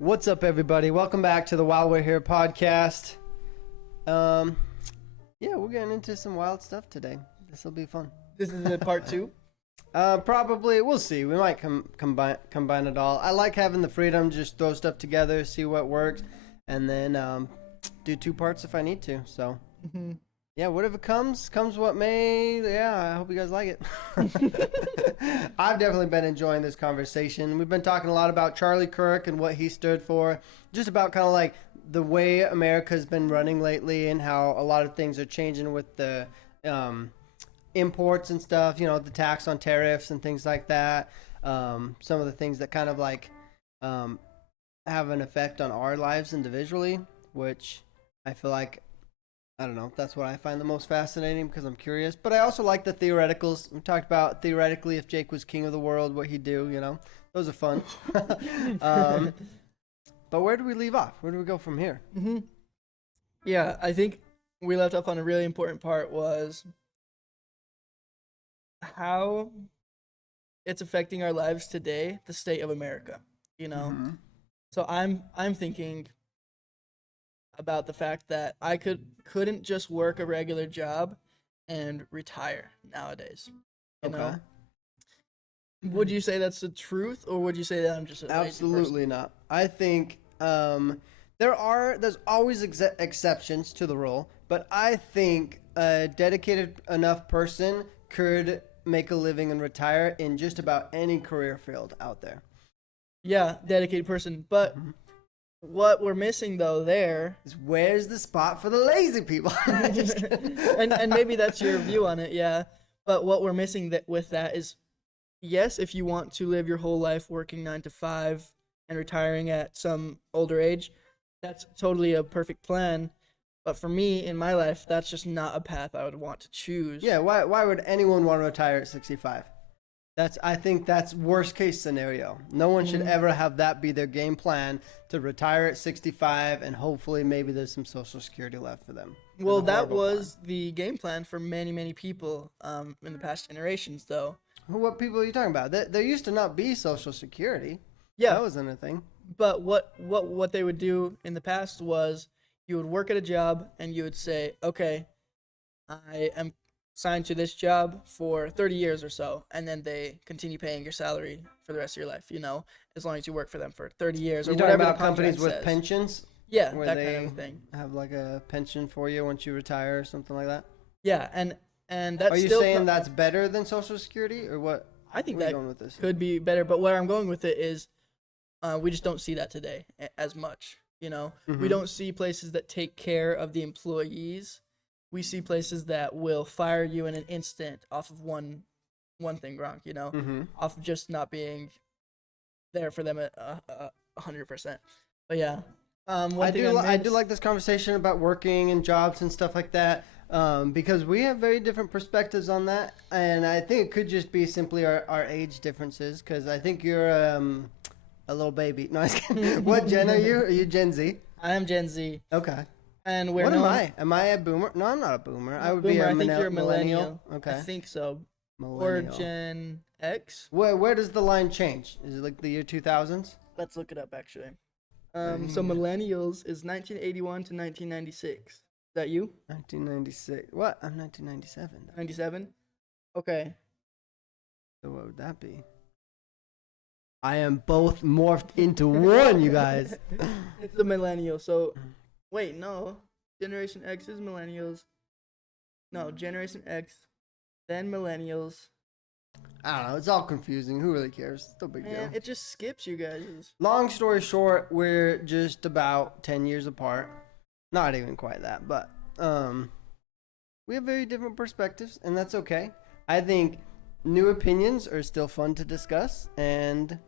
What's up, everybody? Welcome back to the While We're Here podcast. Yeah, we're getting into some wild stuff today. This will be fun. This is part 2. Probably we'll see. We might combine it all. I like having the freedom to just throw stuff together, see what works, and then do 2 parts if I need to. So, yeah, whatever comes what may. Yeah, I hope you guys like it. I've definitely been enjoying this conversation. We've been talking a lot about Charlie Kirk and what he stood for, just about kind of like the way America's been running lately and how a lot of things are changing with the imports and stuff, you know, the tax on tariffs and things like that. Some of the things that kind of like have an effect on our lives individually, which I feel like, I don't know, that's what I find the most fascinating because I'm curious. But I also like the theoreticals. We talked about theoretically if Jake was king of the world, what he'd do, you know. Those are fun. But where do we leave off? Where do we go from here? Yeah, I think we left off on a really important part was how it's affecting our lives today, the state of America, you know. So I'm thinking about the fact that I couldn't just work a regular job and retire nowadays. You know? Would you say that's the truth, or would you say that I'm just a lazy Absolutely not. I think there's always exceptions to the rule, but I think a dedicated enough person could make a living and retire in just about any career field out there. Yeah, dedicated person, but what we're missing though there is where's the spot for the lazy people? Just kidding. and maybe that's your view on it, yeah. But what we're missing with that is, yes, if you want to live your whole life working 9 to 5 and retiring at some older age, that's totally a perfect plan. But for me, in my life, that's just not a path I would want to choose. Yeah, why would anyone want to retire at 65? I think that's worst case scenario. No one should ever have that be their game plan, to retire at 65 and hopefully maybe there's some Social Security left for them. Well, that was the game plan for many, many people in the past generations, though. What people are you talking about? There used to not be Social Security. Yeah. That wasn't a thing. But what they would do in the past was you would work at a job and you would say, okay, I am signed to this job for 30 years or so, and then they continue paying your salary for the rest of your life, you know, as long as you work for them for 30 years or whatever. You're talking about companies with pensions? Yeah, where that they kind of thing. Have like a pension for you once you retire or something like that? Yeah, and that's Are you still saying that's better than Social Security, or what? I think where that you going with this? could be better, but where I'm going with it is we just don't see that today as much, you know. We don't see places that take care of the employees. We see places that will fire you in an instant off of one thing wrong, you know, off of just not being there for them at 100%. But yeah, I do like this conversation about working and jobs and stuff like that, because we have very different perspectives on that, and I think it could just be simply our age differences. Because I think you're a little baby. No, I was kidding. What gen are you? Are you Gen Z? I am Gen Z. Okay. And what am I? Am I a boomer? No, I'm not a boomer. I would be a I think you're a millennial. Okay. I think so. Millennial. Or Gen X. Where does the line change? Is it like the year 2000s? Let's look it up, actually. So millennials is 1981 to 1996. Is that you? 1996. What? I'm 1997. 97? Okay. So what would that be? I am both morphed into one, you guys. It's the millennial. So, wait, no. Generation X is millennials. No, Generation X, then millennials. I don't know. It's all confusing. Who really cares? It's no big deal. Man, it just skips you guys. Long story short, we're just about 10 years apart. Not even quite that, but we have very different perspectives, and that's okay. I think new opinions are still fun to discuss, and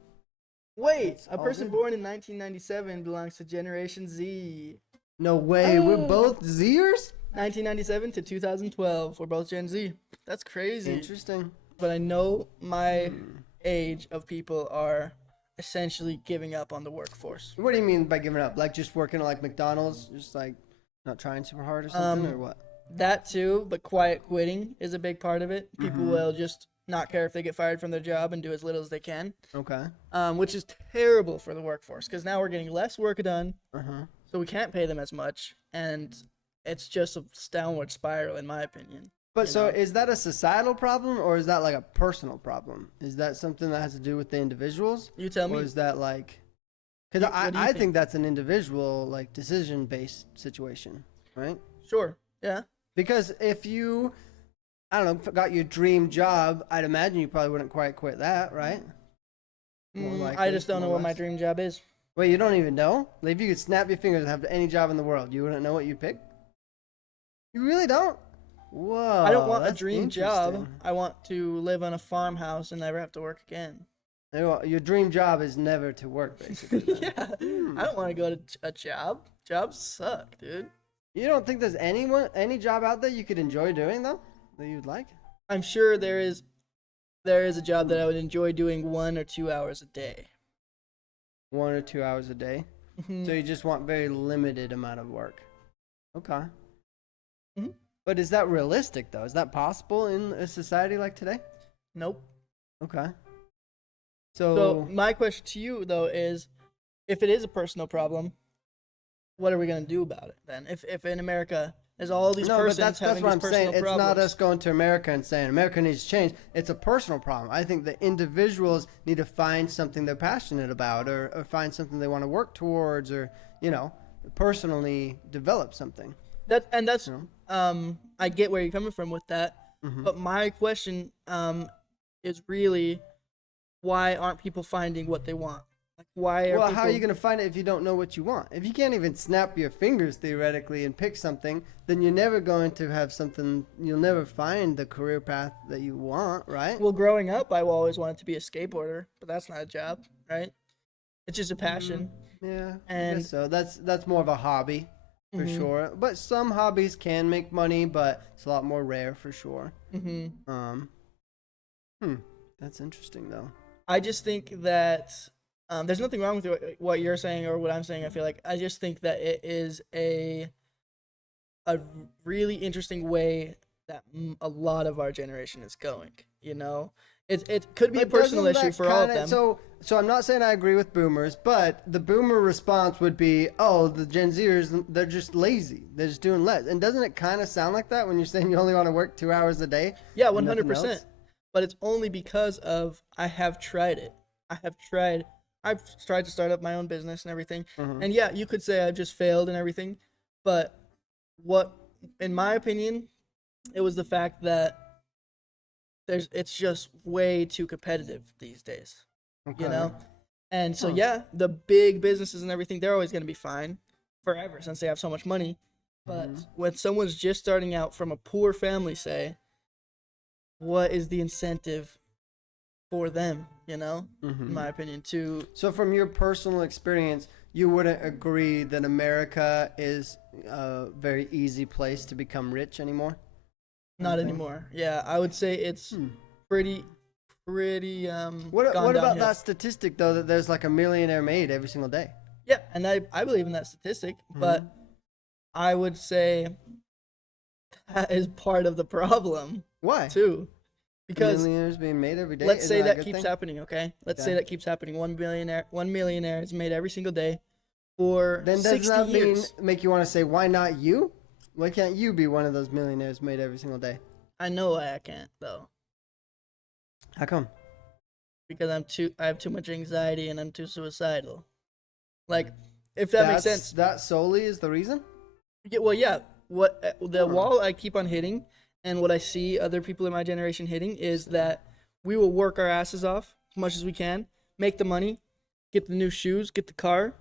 wait, a person born in 1997 belongs to Generation Z. No way, we're both Zers? 1997 to 2012, we're both Gen Z. That's crazy. Interesting. But I know my age of people are essentially giving up on the workforce. What do you mean by giving up? Like just working at like McDonald's, just like not trying super hard or something, or what? That too, but quiet quitting is a big part of it. People will just not care if they get fired from their job and do as little as they can, Okay. which is terrible for the workforce because now we're getting less work done, Uh-huh. so we can't pay them as much, and it's just a downward spiral, in my opinion. But You so know? is that a societal problem or is that like a personal problem? Is that something that has to do with the individuals? You tell me. Or is that like, because What do you I think? think that's an individual like decision based situation, right? Sure. Yeah. Because if you, I don't know, got your dream job, I'd imagine you probably wouldn't quite quit that, right? More I likely, just don't know more or what my less. dream job is. Wait, you don't even know? Like, if you could snap your fingers and have any job in the world, you wouldn't know what you'd pick? You really don't? Whoa. I don't want a that's dream job. interesting. I want to live on a farmhouse and never have to work again. Your dream job is never to work, basically. then. Yeah. I don't want to go to a job. Jobs suck, dude. You don't think there's any job out there you could enjoy doing though that you'd like? I'm sure there is a job that I would enjoy doing 1 or 2 hours a day. 1 or 2 hours a day. Mhm. So you just want very limited amount of work. Okay. Mhm. But is that realistic though? Is that possible in a society like today? Nope. Okay. So So, my question to you though is, if it is a personal problem, what are we gonna do about it then? If in America there's all these no, but persons that's having what these I'm saying. personal It's problems. not us going to America and saying America needs to change. It's a personal problem. I think the individuals need to find something they're passionate about or find something they want to work towards or, personally develop something. That's You I get where you're coming from with that, Mhm. but my question is really, why aren't people finding what they want? Like, why are Well, people... how are you going to find it if you don't know what you want? If you can't even snap your fingers theoretically and pick something, then you're never going to have something, you'll never find the career path that you want, right? Well, growing up, I always wanted to be a skateboarder, but that's not a job, right? It's just a passion. Yeah, I and- guess so. That's more of a hobby for Mhm. sure. But some hobbies can make money, but it's a lot more rare for sure. Mm-hmm. That's interesting though. I just think that there's nothing wrong with what you're saying or what I'm saying. I feel like I just think that it is a really interesting way that a lot of our generation is going. You know, it could be a But personal doesn't issue that for all of kinda- them. So I'm not saying I agree with boomers, but the boomer response would be, "Oh, the Gen Zers, they're just lazy. They're just doing less." And doesn't it kind of sound like that when you're saying you only want to work 2 hours a day? Yeah, and nothing 100%. else? But it's only because of I have tried it. I've tried to start up my own business and everything. Mhm. And yeah, you could say I've just failed and everything, but what, in my opinion, it was the fact that it's just way too competitive these days, Okay. you know? And so Huh. yeah, the big businesses and everything, they're always going to be fine forever since they have so much money. But Mhm. when someone's just starting out from a poor family, say, what is the incentive for them, in Mhm. my opinion, to... So from your personal experience, you wouldn't agree that America is a very easy place to become rich anymore? Not Okay. anymore. Yeah, I would say it's Hmm. pretty What gone about downhill. that statistic though that there's like a millionaire made every single day? Yeah, and I believe in that statistic, but I would say that is part of the problem Why? too, because millionaires being made every day. let's Isn't say a that good keeps thing? happening. Okay, let's say Okay. that keeps happening. One millionaire is made every single day for Then does 60 that years. make you want to say why not you? Why can't you be one of those millionaires made every single day? I know I can't though, How come? because I have too much anxiety and I'm too suicidal. Like, if that makes sense. That solely is the reason? Yeah, well, yeah. What the wall I keep on hitting, and what I see other people in my generation hitting, is that we will work our asses off as much as we can, make the money, get the new shoes, get the car,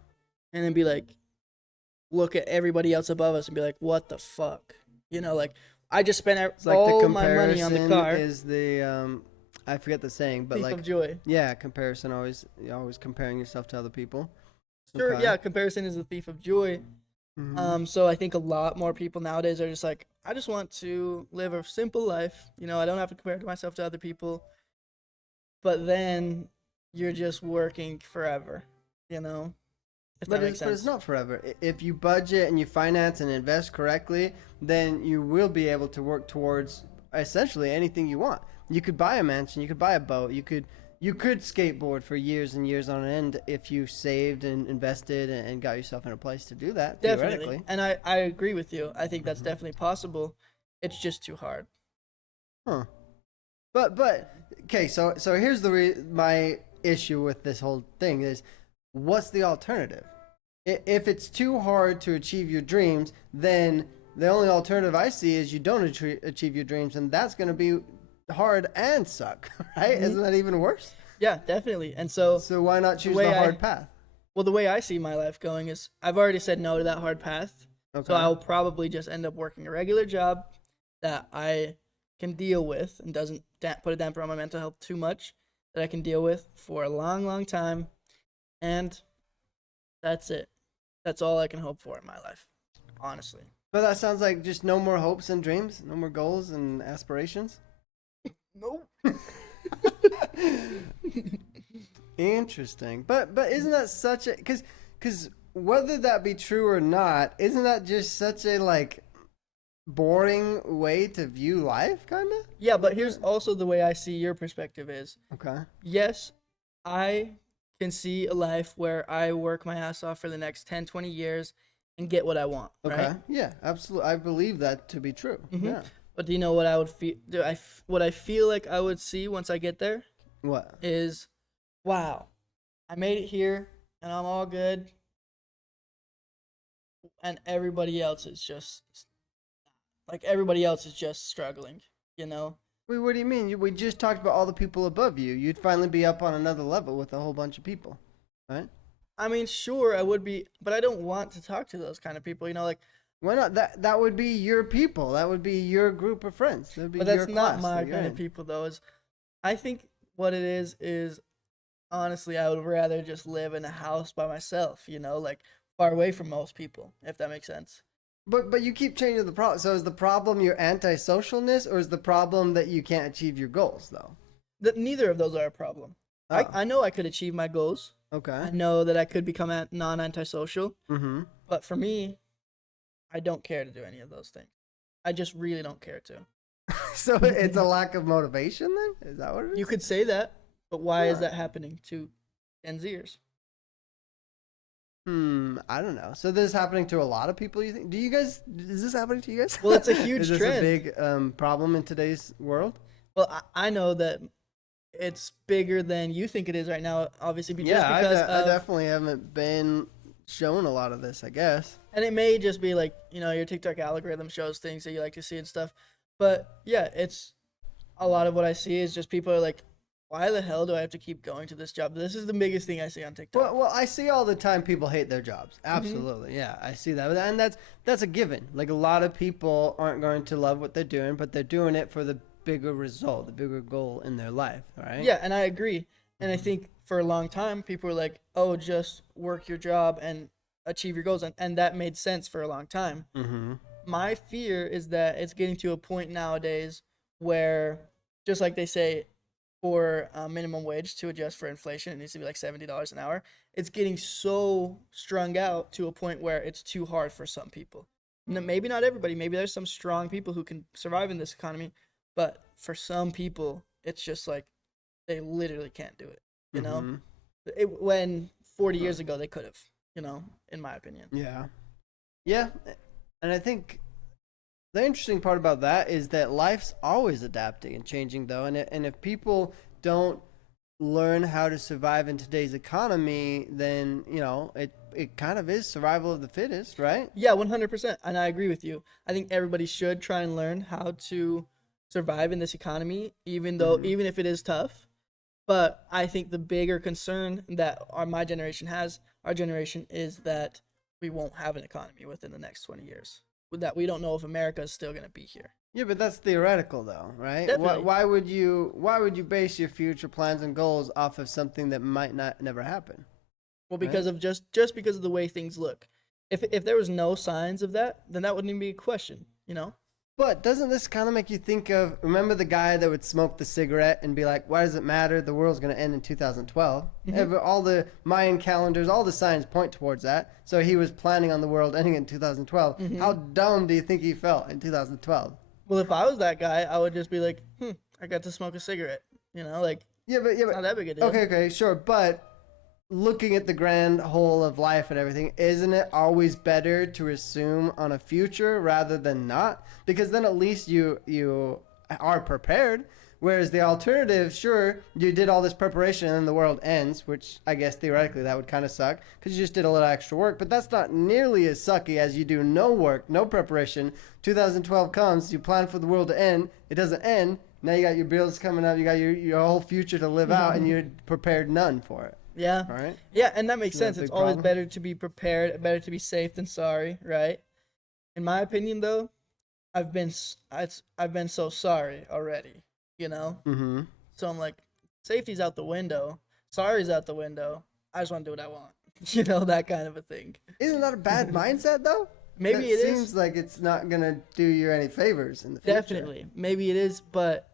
and then be like, look at everybody else above us and be like, what the fuck? Like, I just spent It's like all the my money on the comparison car. is the I forget the saying, but Thief like of joy. yeah, comparison you're always comparing yourself to other people. Sure, Okay. yeah. Comparison is the thief of joy. Mhm. So I think a lot more people nowadays are just like, I just want to live a simple life. I don't have to compare myself to other people. But then you're just working forever, if that makes But sense. it's not forever. If you budget and you finance and invest correctly, then you will be able to work towards essentially anything you want. You could buy a mansion, you could buy a boat, you could skateboard for years and years on end if you saved and invested and got yourself in a place to do that. Definitely. Theoretically. And I agree with you. I think that's definitely possible. It's just too hard. Huh. But okay, so here's my issue with this whole thing is, what's the alternative? If it's too hard to achieve your dreams, then the only alternative I see is you don't achieve your dreams, and that's going to be hard and suck, right? Mm-hmm. Isn't that even worse? Yeah, definitely. And so why not choose the hard path? Well, the way I see my life going is I've already said no to that hard path. Okay. So I'll probably just end up working a regular job that I can deal with and doesn't put a damper on my mental health too much, that I can deal with for a long, long time. And that's it. That's all I can hope for in my life, honestly. But that sounds like just no more hopes and dreams, no more goals and aspirations. Nope. Interesting. But isn't that such a, because whether that be true or not, isn't that just such a like boring way to view life, kind of? Yeah, but here's also the way I see your perspective is. Okay. Yes, I can see a life where I work my ass off for the next 10, 20 years and get what I want, Okay. right? Yeah, absolutely. I believe that to be true. Mhm. Yeah. But do you know what I would feel? What I feel like I would see once I get there What? is, wow, I made it here and I'm all good, and everybody else is just struggling, you know? Wait, what do you mean? We just talked about all the people above you. You'd finally be up on another level with a whole bunch of people, right? I mean, sure, I would be, but I don't want to talk to those kind of people, you know, like. Why not? That would be your people. That would be your group of friends. That would be But that's your not class my that you're kind of in. people, though. I think what it is honestly, I would rather just live in a house by myself, you know, like far away from most people, if that makes sense. But you keep changing the problem. So is the problem your antisocialness, or is the problem that you can't achieve your goals, though? Neither of those are a problem. Oh. I know I could achieve my goals. Okay. I know that I could become non-antisocial. Mm-hmm. But for me, I don't care to do any of those things. I just really don't care to. So it's a lack of motivation, then? Is that what it is? You could say that, but why is Yeah. that happening to Gen Zers? I don't know. So this is happening to a lot of people, you think? Is this happening to you guys? Well, it's a huge Is this trend. a big problem in today's world? Well, I know that it's bigger than you think it is right now, obviously, just Yeah, because I definitely haven't been shown a lot of this, I guess. and it may just be like, you know, your TikTok algorithm shows things that you like to see and stuff. But yeah, it's a lot of what I see is just people are like, why the hell do I have to keep going to this job? This is the biggest thing I see on TikTok. Well, I see all the time people hate their jobs. Mm-hmm. Absolutely, yeah, I see that, and that's a given. Like a lot of people aren't going to love what they're doing, but they're doing it for the bigger result, the bigger goal in their life, right? Yeah, and I agree. And I think for a long time, people were like, oh, just work your job and achieve your goals. And that made sense for a long time. Mm-hmm. My fear is that it's getting to a point nowadays where, just like they say, for minimum wage to adjust for inflation, it needs to be like $70 an hour. It's getting so strung out to a point where it's too hard for some people. Maybe not everybody. Maybe there's some strong people who can survive in this economy. But for some people, it's just like they literally can't do it, you know? When 40 years ago, they could have, you know, in my opinion. Yeah. Yeah. And I think the interesting part about that is that life's always adapting and changing, though. And if people don't learn how to survive in today's economy, then, you know, it kind of is survival of the fittest, right? Yeah, 100%. And I agree with you. I think everybody should try and learn how to survive in this economy, even if it is tough. But I think the bigger concern that my generation has, our generation, is that we won't have an economy within the next 20 years. That we don't know if America is still going to be here. Yeah, but that's theoretical, though, right? Definitely. Why would you base your future plans and goals off of something that might not never happen? Well, because of just because of the way things look. If there was no signs of that, then that wouldn't even be a question, you know? But doesn't this kind of make you think of, remember the guy that would smoke the cigarette and be like, why does it matter? The world's going to end in 2012. All the Mayan calendars, all the signs point towards that. So he was planning on the world ending in 2012. How dumb do you think he felt in 2012? Well, if I was that guy, I would just be like, I got to smoke a cigarette. You know, like Yeah, but it's not that big a deal. okay, sure. But looking at the grand whole of life and everything, isn't it always better to assume on a future rather than not? Because then at least you are prepared. Whereas the alternative, sure, you did all this preparation and then the world ends, which I guess theoretically that would kind of suck because you just did a little extra work. But that's not nearly as sucky as you do no work, no preparation. 2012 comes, you plan for the world to end, it doesn't end. Now you got your bills coming up, you got your whole future to live out, and you're prepared none for it. Yeah. Right? Yeah, and that makes Isn't that sense. a It's big always problem? better to be prepared, better to be safe than sorry, right? In my opinion, though, I've been so sorry already, you know. Mm-hmm. So I'm like, safety's out the window, sorry's out the window. I just want to do what I want, you know, that kind of a thing. Isn't that a bad mindset, though? Maybe That it is. seems like it's not going to do you any favors in the future. Definitely, maybe it is, but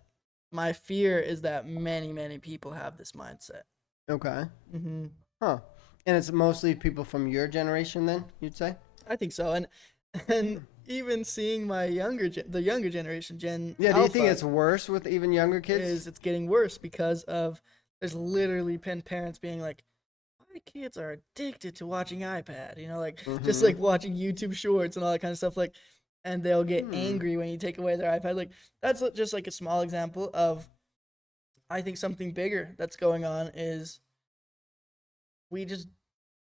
my fear is that many people have this mindset. Okay. Hmm. Huh. And it's mostly people from your generation then, you'd say? I think so, and even seeing my the younger generation, Gen Yeah, do you Alpha, think it's worse with even younger kids? is it's getting worse because of there's literally been parents being like, my kids are addicted to watching iPad, you know, like just Mhm. like watching YouTube shorts and all that kind of stuff, like, and they'll get Hmm. angry when you take away their iPad. Like that's just like a small example of, I think something bigger that's going on is we just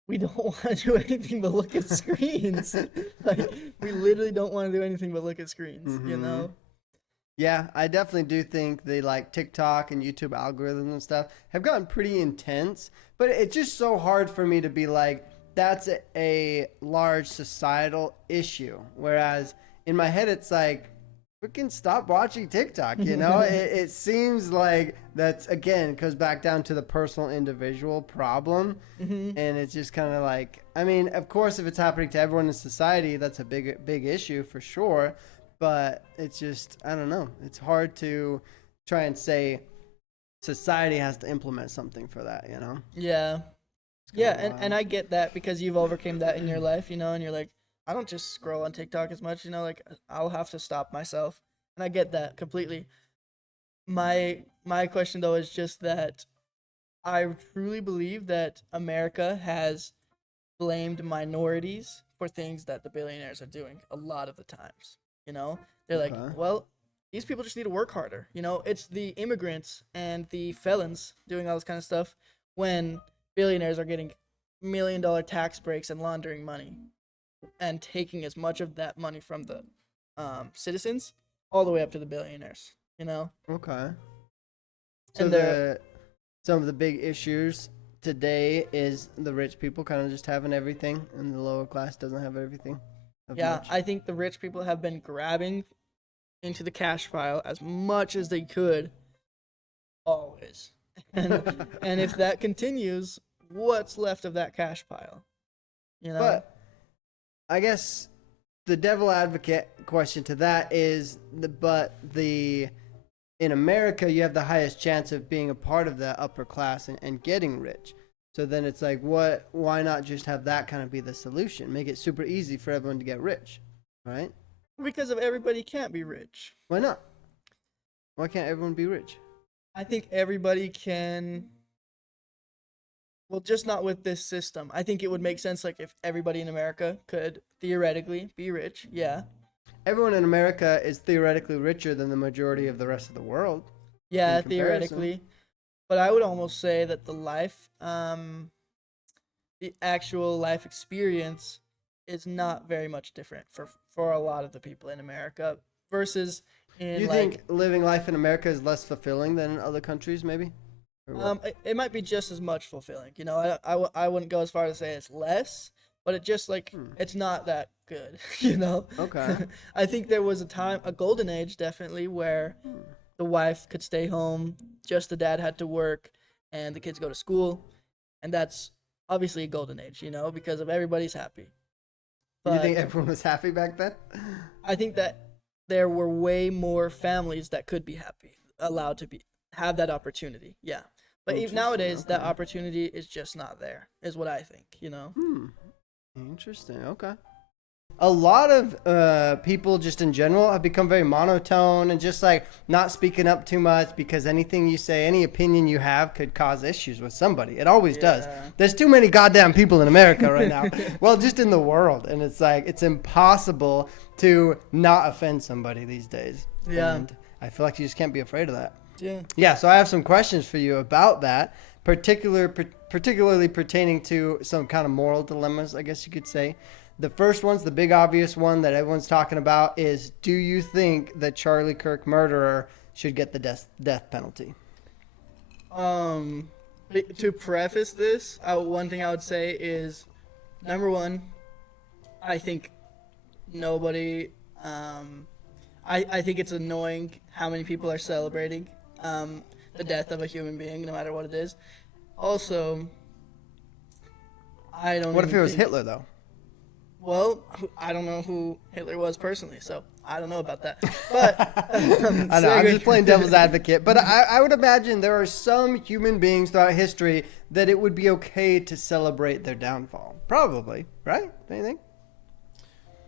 we don't want to do anything but look at screens. Like we literally don't want to do anything but look at screens, you Mhm. know? Yeah, I definitely do think the like TikTok and YouTube algorithms and stuff have gotten pretty intense, but it's just so hard for me to be like that's a large societal issue. Whereas in my head it's like we can stop watching TikTok, you know? It seems like that's again goes back down to the personal individual problem. Mm-hmm. And it's just kind of like, I mean, of course, if it's happening to everyone in society, that's a big issue for sure. But it's just, I don't know. It's hard to try and say society has to implement something for that, you know? Yeah. It's kinda Yeah, wild. and I get that because you've overcame that in your life, you know, and you're like, I don't just scroll on TikTok as much, you know, like I'll have to stop myself. And I get that completely. My question though is just that I truly believe that America has blamed minorities for things that the billionaires are doing a lot of the times. You know, they're like, Okay. well, these people just need to work harder. You know, it's the immigrants and the felons doing all this kind of stuff when billionaires are getting $1 million tax breaks and laundering money and taking as much of that money from the citizens all the way up to the billionaires. You know, Okay. So and they're some of the big issues today is the rich people kind of just having everything and the lower class doesn't have everything. of yeah, much. I think the rich people have been grabbing into the cash pile as much as they could always. And if that continues, what's left of that cash pile? You know? But I guess the devil advocate question to that is the in America you have the highest chance of being a part of the upper class and getting rich. So then it's like why not just have that kind of be the solution? Make it super easy for everyone to get rich. Right? Because of everybody can't be rich. Why not? Why can't everyone be rich? I think everybody can, well, just not with this system. I think it would make sense like if everybody in America could theoretically be rich. Yeah. Everyone in America is theoretically richer than the majority of the rest of the world. Yeah, In comparison. theoretically. But I would almost say that the actual life experience is not very much different for a lot of the people in America versus in You like think living life in America is less fulfilling than in other countries, maybe? Or what? it might be just as much fulfilling. You know, I wouldn't go as far as to say it's less, but it just like it's not that good. You know. Okay. I think there was a golden age, definitely, where the wife could stay home, just the dad had to work, and the kids go to school, and that's obviously a golden age, you know, because of everybody's happy. You think But everyone was happy back then? I think that there were way more families that could be happy, allowed to have that opportunity. Yeah. But even Interesting, nowadays, that okay. opportunity is just not there, is what I think, you know? Interesting. Okay. a lot of people just in general have become very monotone and just like not speaking up too much because anything you say, any opinion you have could cause issues with somebody. It always does. There's too many goddamn people in America right now. Well, just in the world. And it's like, it's impossible to not offend somebody these days. Yeah. And I feel like you just can't be afraid of that. Yeah. Yeah, so I have some questions for you about that, particularly pertaining to some kind of moral dilemmas, I guess you could say. The first one's the big obvious one that everyone's talking about is, do you think that Charlie Kirk murderer should get the death penalty? To preface this, one thing I would say is, number one, I think nobody, I think it's annoying how many people are celebrating the death of a human being, no matter what it is. Also, I don't. What if it was Hitler, though? Well, I don't know who Hitler was personally, so I don't know about that. But I know, I'm just playing devil's advocate. But I would imagine there are some human beings throughout history that it would be okay to celebrate their downfall. Probably, right? Don't you think?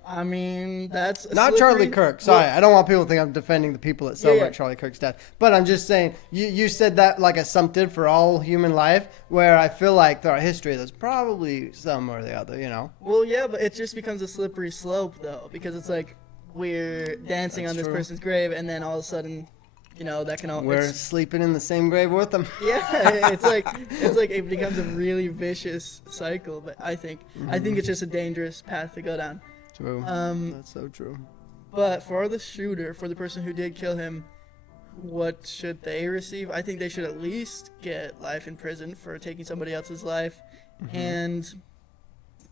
I mean, that's not Charlie Kirk. Sorry, I don't want people to think I'm defending the people that celebrate Charlie Kirk's death. But I'm just saying, you said that like assumptive for all human life, where I feel like throughout history, there's probably some or the other, you know? Well, yeah, but it just becomes a slippery slope, though, because it's like we're dancing on this person's grave, and then all of a sudden, you know, that can all... We're sleeping in the same grave with them. Yeah, it's like it becomes a really vicious cycle, but I think it's just a dangerous path to go down. True. That's so true. But for the shooter, for the person who did kill him, what should they receive? I think they should at least get life in prison for taking somebody else's life, and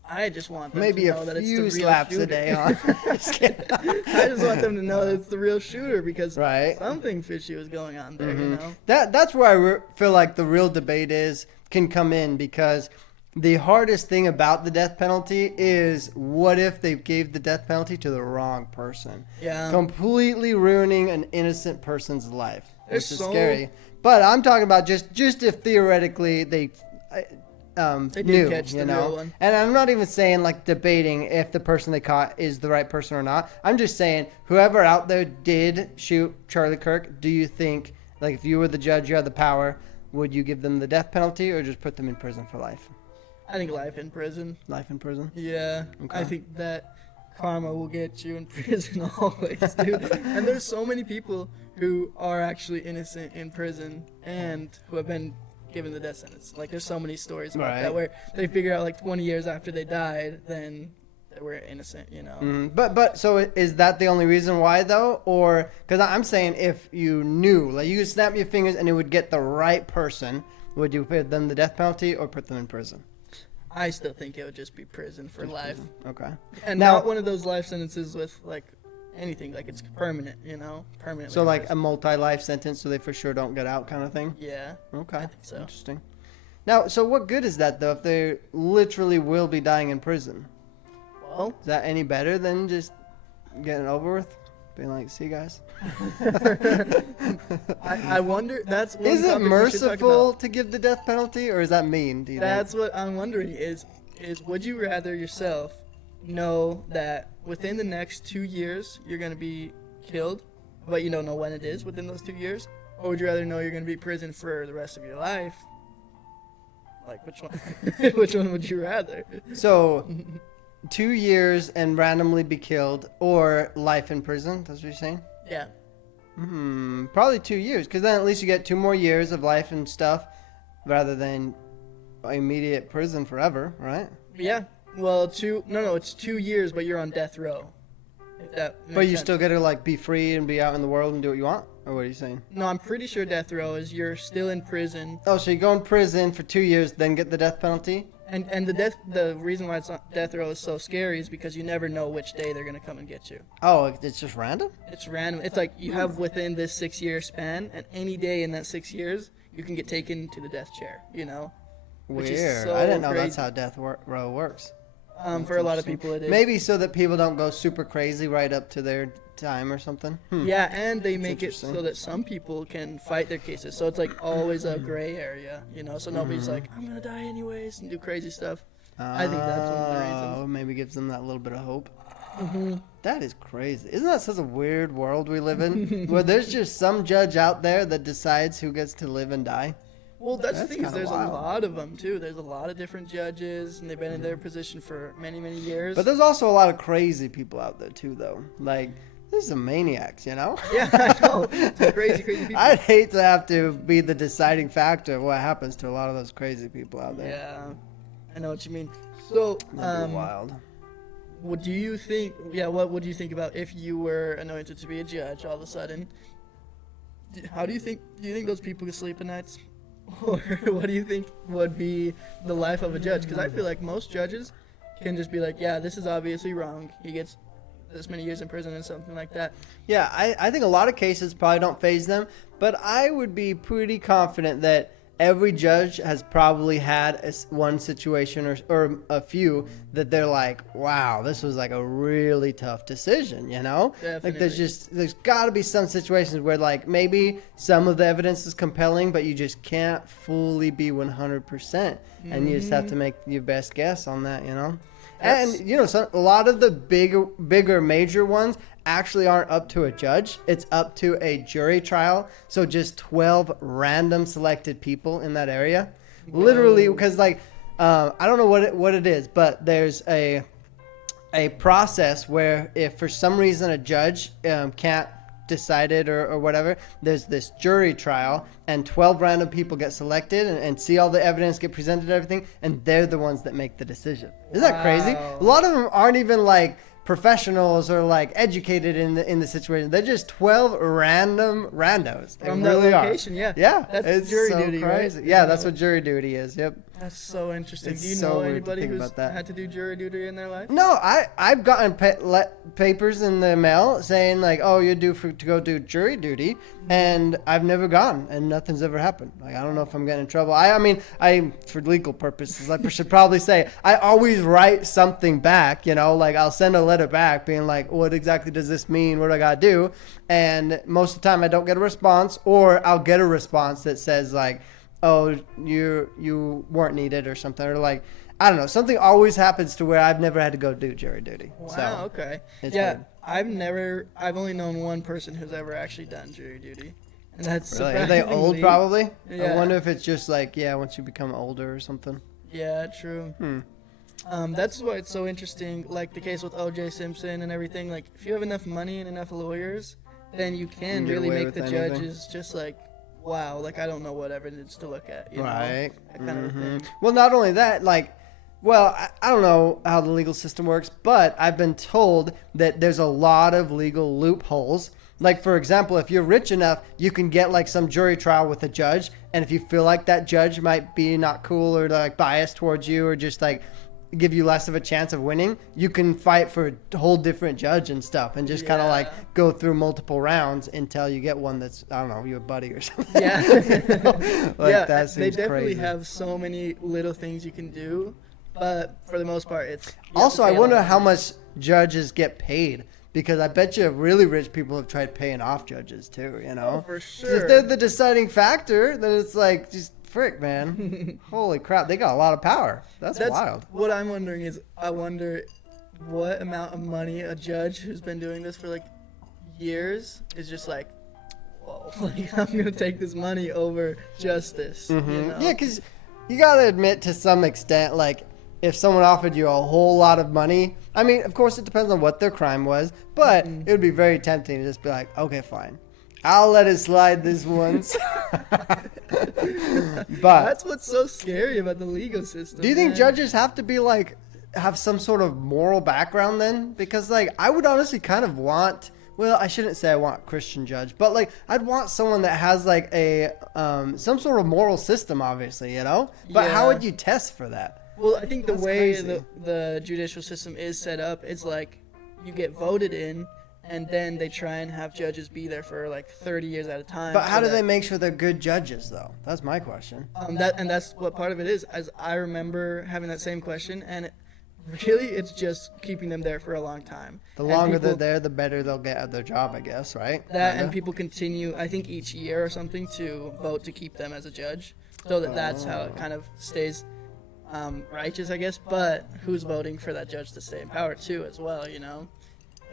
I just want them to know that it's the real slaps shooter. A day on. I just want them to know that it's the real shooter because something fishy was going on there. You know. That's where I feel like the real debate can come in, because the hardest thing about the death penalty is, what if they gave the death penalty to the wrong person? Yeah. Completely ruining an innocent person's life, which is scary. But I'm talking about just if theoretically they knew, catch the real one. And I'm not even saying like debating if the person they caught is the right person or not. I'm just saying, whoever out there did shoot Charlie Kirk, do you think, like, if you were the judge, you had the power, would you give them the death penalty or just put them in prison for life? I think life in prison. Life in prison? Yeah. Okay. I think that karma will get you in prison always, dude. And there's so many people who are actually innocent in prison and who have been given the death sentence. Like, there's so many stories about that where they figure out like 20 years after they died, then they were innocent, you know. But so is that the only reason why, though? Or, because I'm saying, if you knew, like, you could snap your fingers and it would get the right person, would you put them the death penalty or put them in prison? I still think it would just be prison for life. Okay. And not one of those life sentences with like anything, like it's permanent, you know, permanently. So like a multi-life sentence, so they for sure don't get out, kind of thing. Yeah. Okay. I think so. Interesting. Now, so what good is that, though, if they literally will be dying in prison? Well, is that any better than just getting it over with? Being like, see you guys. I wonder. That's one is it topic merciful to give the death penalty, or is that mean? Do you That's think? what I'm wondering. Is would you rather yourself know that within the next 2 years you're gonna be killed, but you don't know when it is within those 2 years, or would you rather know you're gonna be in prison for the rest of your life? Like, which one? Which one would you rather? So, 2 years and randomly be killed, or life in prison? That's what you're saying? Yeah. Probably 2 years, because then at least you get 2 more years of life and stuff, rather than immediate prison forever, right? Yeah. Well, it's 2 years, but you're on death row. If that but you makes still sense. get to like be free and be out in the world and do what you want, or what are you saying? No, I'm pretty sure death row is you're still in prison. Oh, so you go in prison for 2 years, then get the death penalty? And the reason why it's not death row is so scary is because you never know which day they're gonna come and get you. Oh, it's just random? It's random. It's like you have within this 6 year span, and any day in that 6 years, you can get taken to the death chair. You know. Which is Weird. so I didn't know crazy. that's how death row works. For a lot of people, it is. Maybe so that people don't go super crazy right up to their time or something. Yeah, and they make it interesting. so that some people can fight their cases. So it's like always a gray area, you know. So nobody's like, I'm gonna die anyways, and do crazy stuff. I think that's one of the reasons. Maybe gives them that little bit of hope. That is crazy. Isn't that such a weird world we live in? Where there's just some judge out there that decides who gets to live and die? Well, that's the That's thing is kinda there's wild. a lot of them too. There's a lot of different judges, and they've been in their position for many, many years. But there's also a lot of crazy people out there too, though. Like, there's some maniacs, you know? Yeah, I know. Some crazy, crazy people. I'd hate to have to be the deciding factor of what happens to a lot of those crazy people out there. Yeah, I know what you mean. So, That'd be wild. what do you think? Yeah, what would you think about if you were anointed to be a judge all of a sudden? How do you think? Do you think those people could sleep at nights, or what do you think would be the life of a judge? Because I feel like most judges can just be like, yeah, this is obviously wrong. He gets this many years in prison and something like that. Yeah, I think a lot of cases probably don't phase them, but I would be pretty confident that every judge has probably had one situation or a few that they're like, wow, this was like a really tough decision, you know? Like there's got to be some situations where like maybe some of the evidence is compelling, but you just can't fully be 100%, and you just have to make your best guess on that, you know? And you know, a lot of the bigger major ones actually aren't up to a judge. It's up to a jury trial. So just 12 random selected people in that area. Whoa. Literally, because like I don't know what it is, but there's a process where if for some reason a judge can't decide it or whatever, there's this jury trial and 12 random people get selected and see all the evidence get presented and everything, and they're the ones that make the decision. Isn't that crazy? A lot of them aren't even like professionals or like educated in the situation. They're just 12 random randos. From that location, yeah. That's it's jury so duty, crazy. right? Yeah, that's what jury duty is. Yep. That's so interesting. It's Do you so know weird to anybody think who's about that. had to do jury duty in their life? No, I've gotten papers in the mail saying like, oh, you're due to go do jury duty, and I've never gone, and nothing's ever happened. Like, I don't know if I'm getting in trouble. I mean, for legal purposes, I should probably say I always write something back. You know, like I'll send a letter back being like, what exactly does this mean? What do I gotta do? And most of the time, I don't get a response, or I'll get a response that says like, oh, you weren't needed or something, or like, I don't know, something always happens to where I've never had to go do jury duty. Wow, So, okay. it's Yeah, weird. I've only known one person who's ever actually done jury duty. And that's Really? Are they old surprisingly- probably? Yeah. I wonder if it's just like, yeah, once you become older or something. Yeah, true. That's why it's so interesting, like the case with O.J. Simpson and everything. Like, if you have enough money and enough lawyers, then you can get really away make with the anything. judges just like, wow, like I don't know what evidence to look at, you Right. know? That kind of thing. Well, not only that, like, well, I don't know how the legal system works, but I've been told that there's a lot of legal loopholes. Like, for example, if you're rich enough, you can get like some jury trial with a judge, and if you feel like that judge might be not cool or like biased towards you or just like give you less of a chance of winning, you can fight for a whole different judge and stuff, and just kind of like go through multiple rounds until you get one that's, I don't know, your buddy or something. Yeah. Like, yeah, that they seems definitely crazy. have so many little things you can do, but for the most part, it's... you have to Also, I pay a wonder lot of how money. much judges get paid, because I bet you really rich people have tried paying off judges too, you know? Oh, for 'Cause sure. if they're the deciding factor, then it's like, just frick, man. Holy crap, they got a lot of power. That's wild. What I'm wondering is, I wonder what amount of money a judge who's been doing this for like years is just like, whoa, like I'm gonna take this money over justice. You know? Yeah, because you got to admit to some extent, like, if someone offered you a whole lot of money, I mean, of course, it depends on what their crime was, but it would be very tempting to just be like, okay, fine. I'll let it slide this once. But That's what's so scary about the legal system. do you think man. judges have to be like, have some sort of moral background then? Because like, I would honestly kind of want, well, I shouldn't say I want a Christian judge, but like, I'd want someone that has like a, some sort of moral system, obviously, you know? But how Yeah. would you test for that? Well, I think the That's way crazy. the judicial system is set up is like you get voted in, and then they try and have judges be there for like 30 years at a time. But how so do that- they make sure they're good judges, though? That's my question. That's what part of it is. As I remember having that same question, and really, it's just keeping them there for a long time. The And longer they're people- there, the better they'll get at their job, I guess, right? That and Kinda? people continue, I think, each year or something to vote to keep them as a judge, so that's how it kind of stays righteous, I guess. But who's voting for that judge to stay in power too, as well? You know.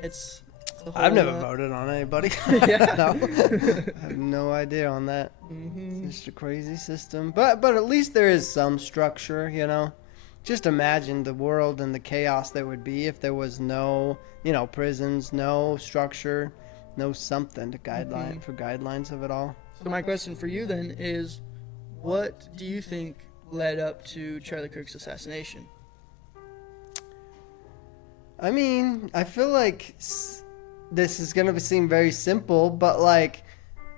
it's a whole I've never lot. voted on anybody. Yeah. No. I have no idea on that. It's just a crazy system. But at least there is some structure, you know. Just imagine the world and the chaos there would be if there was no, prisons, no structure, no something to for guidelines of it all. So my question for you then is, what do you think led up to Charlie Kirk's assassination? I mean, I feel like this is going to seem very simple, but like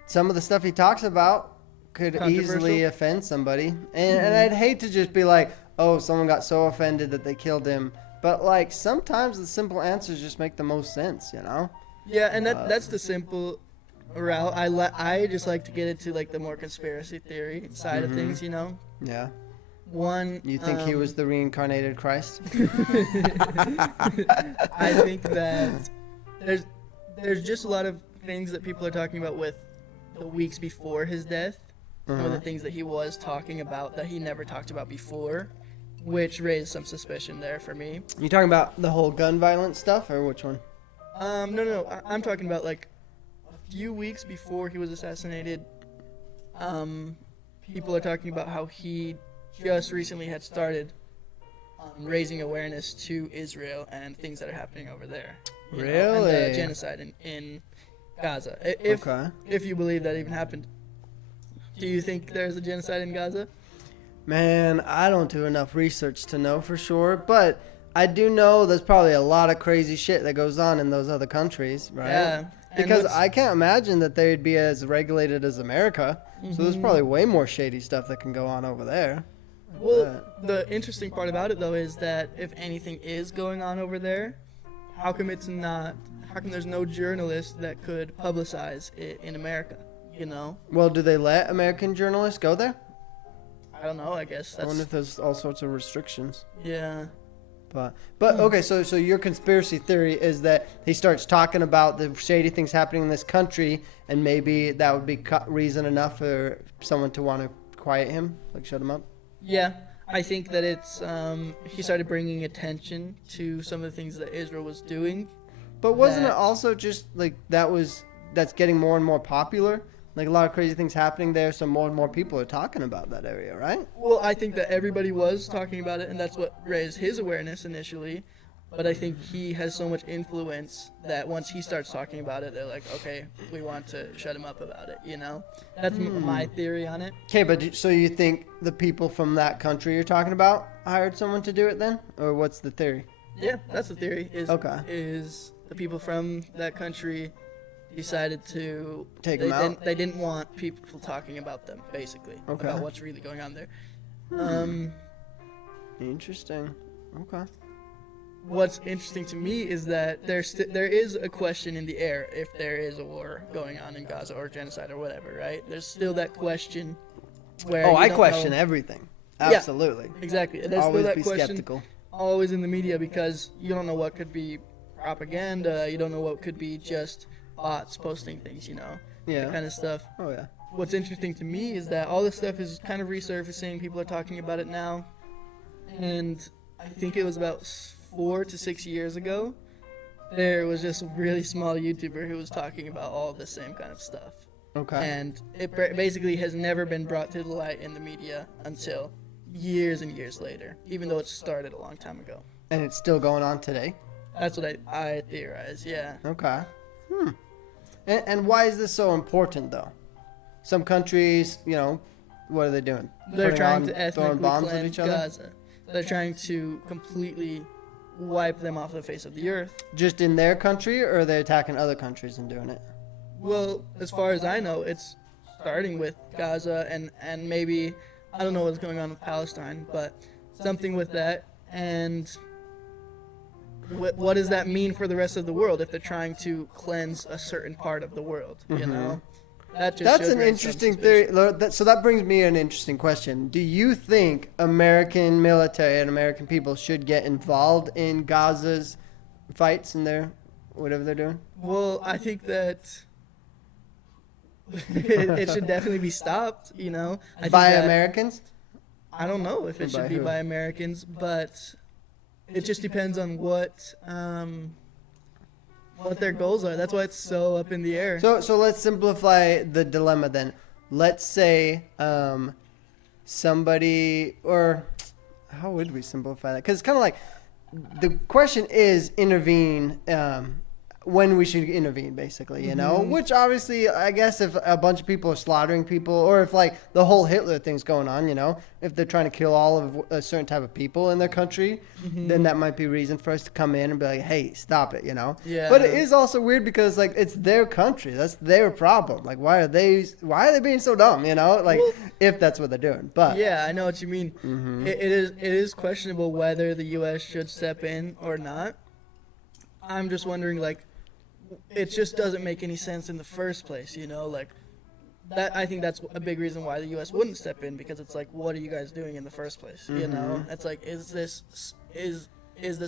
some of the stuff he talks about could easily offend somebody. And I'd hate to just be like, oh, someone got so offended that they killed him. But like sometimes the simple answers just make the most sense, you know? Yeah, and that's the simple route. I just like to get into like the more conspiracy theory side of things, you know? Yeah. One. You think he was the reincarnated Christ? I think that there's just a lot of things that people are talking about with the weeks before his death. Some of the things that he was talking about that he never talked about before, which raised some suspicion there for me. You talking about the whole gun violence stuff, or which one? No. I'm talking about like a few weeks before he was assassinated. People are talking about how he just recently had started raising awareness to Israel and things that are happening over there. Really? And the genocide in Gaza. If you believe that even happened. Do you think there's a genocide in Gaza? Man, I don't do enough research to know for sure, but I do know there's probably a lot of crazy shit that goes on in those other countries, right? Yeah. Because I can't imagine that they'd be as regulated as America. So there's probably way more shady stuff that can go on over there. Well, the interesting part about it, though, is that if anything is going on over there, how come there's no journalist that could publicize it in America, you know? Well, do they let American journalists go there? I don't know, I guess I wonder if there's all sorts of restrictions. Yeah. But okay, so your conspiracy theory is that he starts talking about the shady things happening in this country, and maybe that would be reason enough for someone to want to quiet him, like shut him up? Yeah, I think that it's he started bringing attention to some of the things that Israel was doing. But wasn't it also just like that's getting more and more popular? Like a lot of crazy things happening there, so more and more people are talking about that area, right? Well, I think that everybody was talking about it, and that's what raised his awareness initially. But I think he has so much influence that once he starts talking about it, they're like, okay, we want to shut him up about it, you know? That's my theory on it. Okay, but so you think the people from that country you're talking about hired someone to do it then? Or what's the theory? Yeah, that's the theory. Okay. Is the people from that country decided to take them out? They didn't want people talking about them, basically. Okay. About what's really going on there. Interesting. Okay. What's interesting to me is that there is a question in the air if there is a war going on in Gaza or genocide or whatever, right? There's still that question where I question everything. Absolutely. Yeah, exactly. There's always still that be question skeptical. Always in the media because you don't know what could be propaganda, you don't know what could be just bots posting things, you know? Yeah. That kind of stuff. Oh, yeah. What's interesting to me is that all this stuff is kind of resurfacing. People are talking about it now. And I think it was about 4 to 6 years ago, there was just a really small YouTuber who was talking about all the same kind of stuff. Okay. And it basically has never been brought to the light in the media until years and years later, even though it started a long time ago. And it's still going on today? That's what I theorize, yeah. Okay. And why is this so important, though? Some countries, what are they doing? They're Putting trying on- to ethnically throwing bombs at cleanse each other? Gaza. They're trying to completely wipe them off the face of the earth. Just in their country, or are they attacking other countries and doing it? Well, as far as I know, it's starting with Gaza and maybe, I don't know what's going on with Palestine, but something with that. And what does that mean for the rest of the world if they're trying to cleanse a certain part of the world, you know? That just That's shows an raise some interesting suspicion. theory. So that brings me an interesting question. Do you think American military and American people should get involved in Gaza's fights and their whatever they're doing? Well, I think that it should definitely be stopped, you know? I think By that- Americans? I don't know if Or it should by be who? by Americans, but it just depends on what what their goals are. That's why it's so up in the air. So let's simplify the dilemma then. Let's say somebody, or how would we simplify that? Because it's kind of like the question is intervene when we should intervene, basically, you know? Which obviously, I guess if a bunch of people are slaughtering people, or if like the whole Hitler thing's going on, you know, if they're trying to kill all of a certain type of people in their country, then that might be reason for us to come in and be like, hey, stop it, you know? Yeah. But it is also weird because like it's their country. That's their problem. Like why are they being so dumb, you know? Like if that's what they're doing. But yeah, I know what you mean. It is questionable whether the U.S. should step in or not. I'm just wondering, like, it just doesn't make any sense in the first place, you know, like that. I think that's a big reason why the U.S. wouldn't step in, because it's like, what are you guys doing in the first place? You know, it's like, is this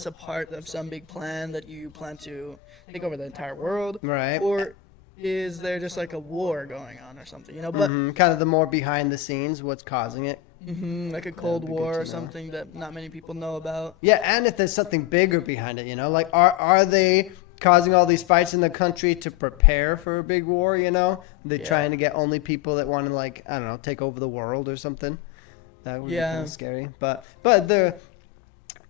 a part of some big plan that you plan to take over the entire world, right? Or is there just like a war going on or something, you know? But kind of the more behind the scenes, what's causing it. Like a Cold War or something that not many people know about. Yeah, and if there's something bigger behind it, you know, like are they causing all these fights in the country to prepare for a big war, you know? They're trying to get only people that want to, like, I don't know, take over the world or something. That would be kind of scary. But the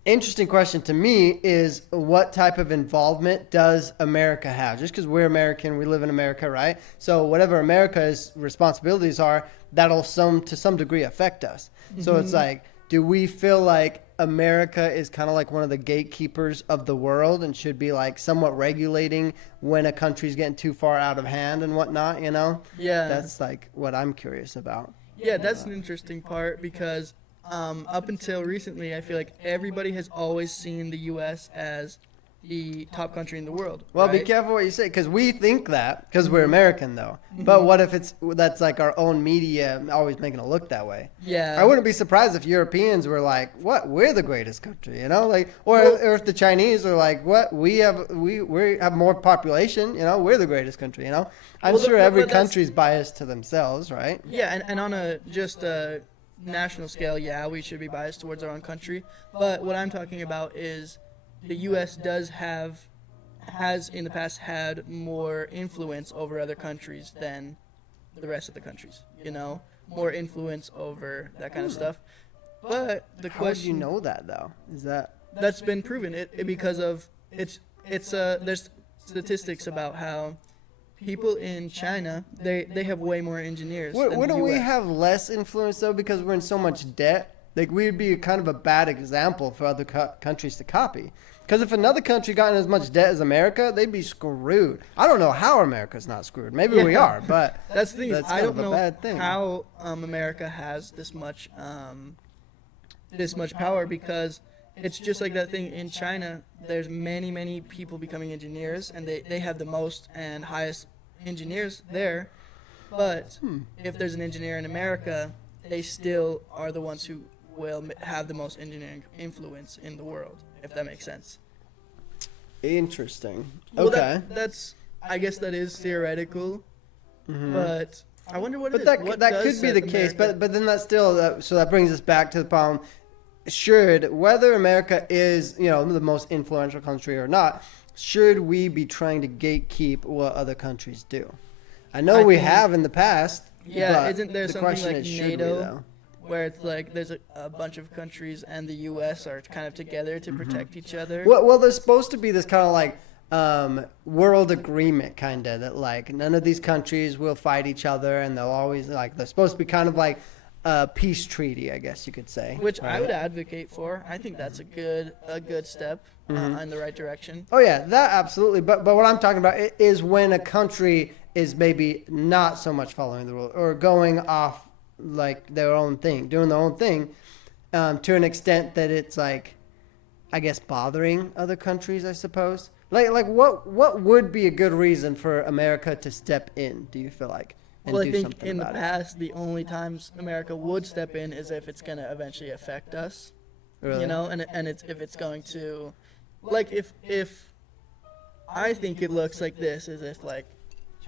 interesting question to me is, what type of involvement does America have? Just because we're American, we live in America, right? So whatever America's responsibilities are, that'll to some degree affect us. So it's like, do we feel like America is kind of like one of the gatekeepers of the world and should be like somewhat regulating when a country's getting too far out of hand and whatnot, you know? Yeah. That's like what I'm curious about. Yeah, that's an interesting part, because up until recently, I feel like everybody has always seen the U.S. as the top country in the world. Well, right? be careful what you say, because we think that because we're American, though. But what if that's like our own media always making it look that way? Yeah. I wouldn't be surprised if Europeans were like, "What? We're the greatest country," you know, like, or if the Chinese are like, "What? We have more population, you know, we're the greatest country," you know. I'm sure every country's biased to themselves, right? Yeah, and on a just a national scale, yeah, we should be biased towards our own country. But what I'm talking about is the U.S. has in the past had more influence over other countries than the rest of the countries, you know, more influence over that kind of stuff. But the How question, do you know that though? Is that that's been proven because of there's statistics about how people in China, they have way more engineers than the wouldn't we US. have less influence though, because we're in so much debt? Like we'd be kind of a bad example for other countries to copy. Because if another country got in as much debt as America, they'd be screwed. I don't know how America's not screwed. Maybe we are, but that's the thing. that's I kind don't of a know bad thing. how America has this much power, because it's just like that thing in China. There's many people becoming engineers, and they have the most and highest engineers there. But if there's an engineer in America, they still are the ones who will have the most engineering influence in the world, if that makes sense. Interesting. Well, Okay. that's I guess that is theoretical, but I wonder what But it is. What that does could be set the case. America- But then that's still so that brings us back to the problem. Whether America is, you know, the most influential country or not, should we be trying to gatekeep what other countries do? I know we have in the past. Yeah, but isn't there the something question like is, should we, NATO, though? where it's like there's a bunch of countries and the U.S. are kind of together to protect each other? Well, there's supposed to be this kind of like world agreement, kind of, that like none of these countries will fight each other, and they'll always like they're supposed to be kind of like a peace treaty, I guess you could say. Which I would advocate for. I think that's a good step in the right direction. Oh yeah, that absolutely. But what I'm talking about is when a country is maybe not so much following the rule or going off like their own thing, doing their own thing, to an extent that it's like, I guess, bothering other countries, I suppose. Like what would be a good reason for America to step in, do you feel like? And Well, I do think something in the about it? past, the only times America would step in is if it's going to eventually affect us. Really? You know, and it's if it's going to, like, if I think it looks like this, is if like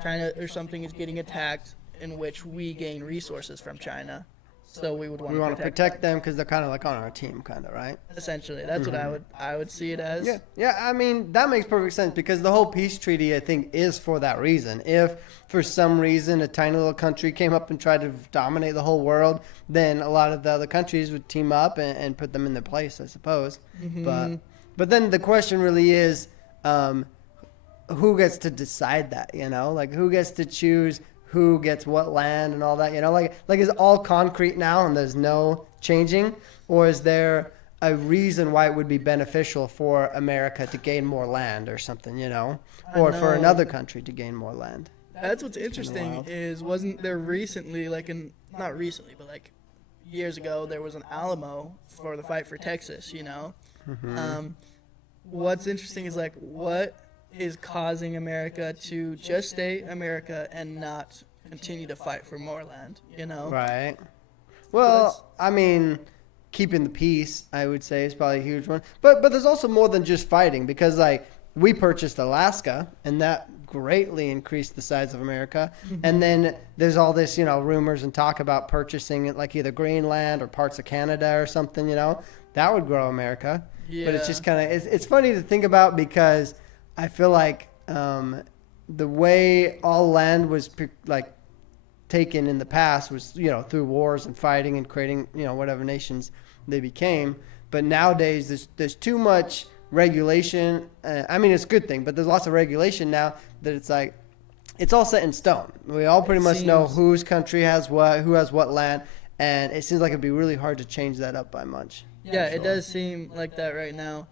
China or something is getting attacked, in which we gain resources from China. So we would want We to want to protect them because they're kind of like on our team, kind of, right? Essentially, that's what I would see it as. Yeah. I mean, that makes perfect sense because the whole peace treaty, I think, is for that reason. If for some reason a tiny little country came up and tried to dominate the whole world, then a lot of the other countries would team up and put them in their place, I suppose. But then the question really is, who gets to decide that? You know, like who gets to choose who gets what land and all that? You know, like is it all concrete now and there's no changing, or is there a reason why it would be beneficial for America to gain more land or something, you know, or for another country to gain more land? That's what's interesting is wasn't there recently, like not recently, but like years ago, there was an Alamo for the fight for Texas, you know? What's interesting is like what is causing America to just stay America and not continue to fight for more land, you know? Right. Well, I mean, keeping the peace, I would say, is probably a huge one. But there's also more than just fighting because, like, we purchased Alaska, and that greatly increased the size of America. And then there's all this, you know, rumors and talk about purchasing, like, either Greenland or parts of Canada or something, you know? That would grow America. Yeah. But it's just kind of, it's funny to think about because I feel like the way all land was, like, taken in the past was, you know, through wars and fighting and creating, you know, whatever nations they became. But nowadays there's too much regulation. I mean, it's a good thing, but there's lots of regulation now that it's like, it's all set in stone. We all pretty much know whose country has what, who has what land, and it seems like it'd be really hard to change that up by much. Yeah, it does seem like that right now.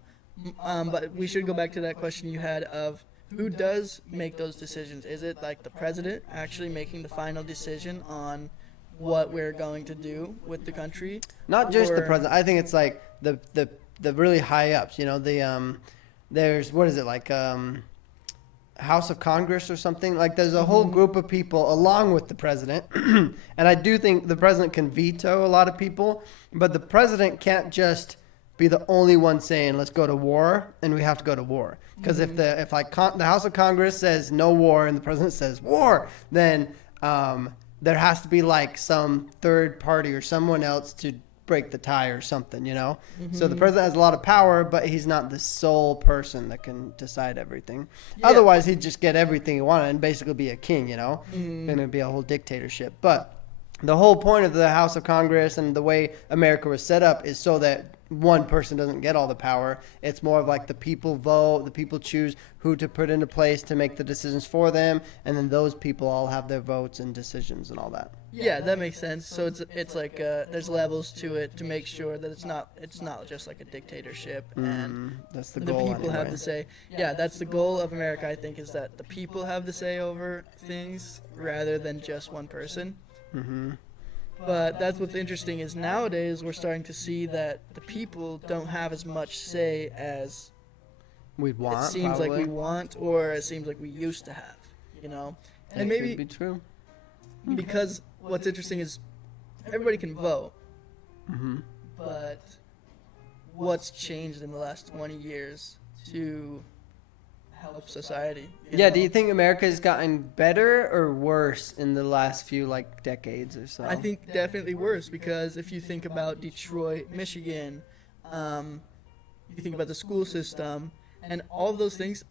But we should go back to that question you had of who does make those decisions? Is it like the president actually making the final decision on what we're going to do with the country? Not just the president. I think it's like the really high ups. You know, there's what is it like House of Congress or something? Like there's a whole group of people along with the president, and I do think the president can veto a lot of people, but the president can't just be the only one saying let's go to war and we have to go to war, because if the House of Congress says no war and the president says war, then there has to be like some third party or someone else to break the tie or something, you know. So the president has a lot of power, but he's not the sole person that can decide everything. Otherwise he'd just get everything he wanted and basically be a king, you know. And it'd be a whole dictatorship. But the whole point of the House of Congress and the way America was set up is so that one person doesn't get all the power. It's more of like the people vote, the people choose who to put into place to make the decisions for them, and then those people all have their votes and decisions and all that. Yeah, that makes sense. So it's like there's levels to it to make sure that it's not just like a dictatorship, and that's the goal. People have the say. Yeah, that's the goal of America. I think is that the people have the say over things rather than just one person. But that's what's interesting is nowadays we're starting to see that the people don't have as much say as we'd want. It seems like we want, or it seems like we used to have, you know. And maybe could be true. Because what's interesting is everybody can vote, but what's changed in the last 20 years to help society? You know? Do you think America's gotten better or worse in the last few like decades or so? I think definitely worse, because if you think about Detroit, Michigan, you think about the school system and all of those things,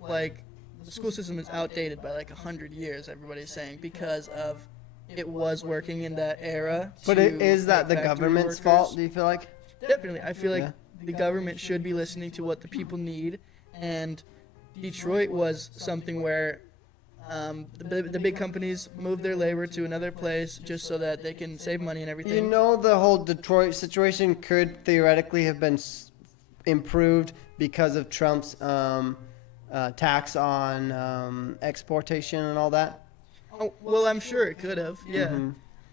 like the school system is outdated by like 100 years, everybody's saying, because of it was working in that era. But is that the government's fault, do you feel like? Definitely. I feel like the government should be listening to what the people need, and Detroit was something where the big companies moved their labor to another place just so that they can save money and everything. You know, the whole Detroit situation could theoretically have been improved because of Trump's tax on exportation and all that. Oh, well, I'm sure it could have, yeah.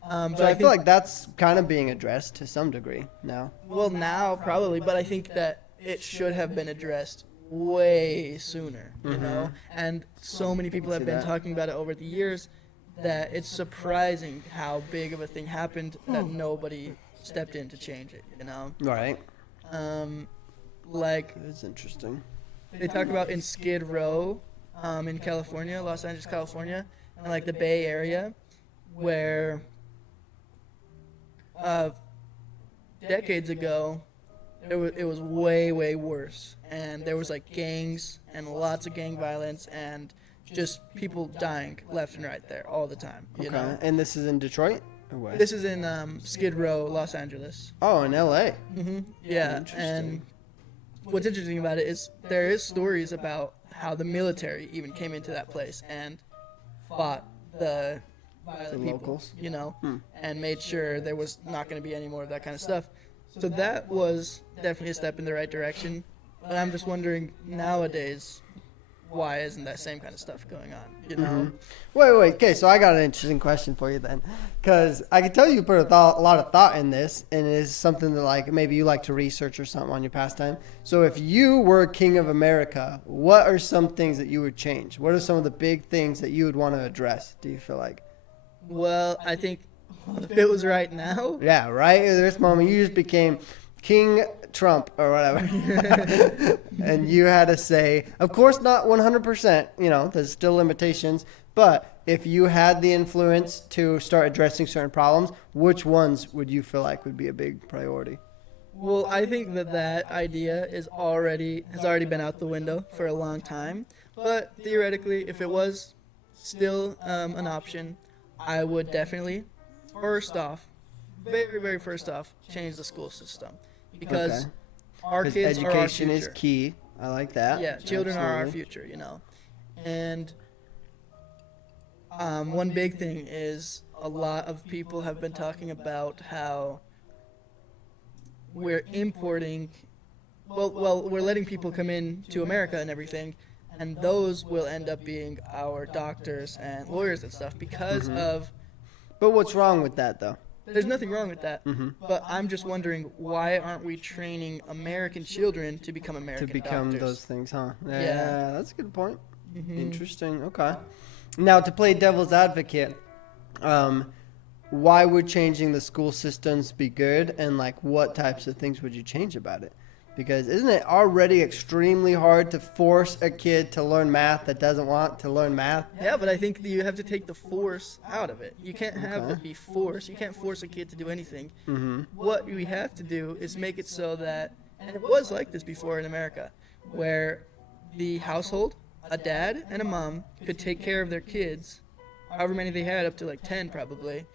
But I feel like that's kind of being addressed to some degree now. Well, now probably, but I think that it should have been addressed way sooner, you know? And so many people have been talking about it over the years that it's surprising how big of a thing happened that nobody stepped in to change it, you know? Right. Like, it's interesting. They talk about in Skid Row, in California, Los Angeles, California, and like the Bay Area, where decades ago, it was way, way worse. And there was like gangs and lots of gang violence and just people dying left and right there all the time. You know? And this is in Detroit? Or what? This is in Skid Row, Los Angeles. Oh, in L.A. Yeah, Interesting. and what's interesting about it is there is stories about how the military even came into that place and fought the violent people, locals? you know, and made sure there was not going to be any more of that kind of stuff. So that was definitely a step in the right direction. But I'm just wondering nowadays, why isn't that same kind of stuff going on? You know? Wait. Okay, so I got an interesting question for you then, because I can tell you put a lot of thought in this, and it is something that like maybe you like to research or something on your pastime. So if you were king of America, what are some things that you would change? What are some of the big things that you would want to address? Do you feel like? Well, I think if it was right now, Yeah, right at this moment, you just became King Trump or whatever. And you had to say, of course, not 100%, you know, there's still limitations. But if you had the influence to start addressing certain problems, which ones would you feel like would be a big priority? well, I think that idea has already been out the window for a long time. But theoretically, if it was still an option, I would definitely, very, very first off, change the school system. Because Okay. our kids are our Education future. is key. I like that. Yeah, children are our Absolutely. future, you know. And one big thing is a lot of people have been talking about how we're importing, we're letting people come in to America and everything, and those will end up being our doctors and lawyers and stuff because of, But what's wrong with that, though? there's nothing wrong with that, but I'm just wondering, why aren't we training American children to become American To become doctors? those things, huh? Yeah. That's a good point. Interesting. Okay. Now, to play devil's advocate, why would changing the school systems be good, and like what types of things would you change about it? Because isn't it already extremely hard to force a kid to learn math that doesn't want to learn math? Yeah, but I think that you have to take the force out of it. You can't have it be force. You can't force a kid to do anything. What we have to do is make it so that, and it was like this before in America, where the household, a dad and a mom, could take care of their kids, however many they had, up to like 10 probably,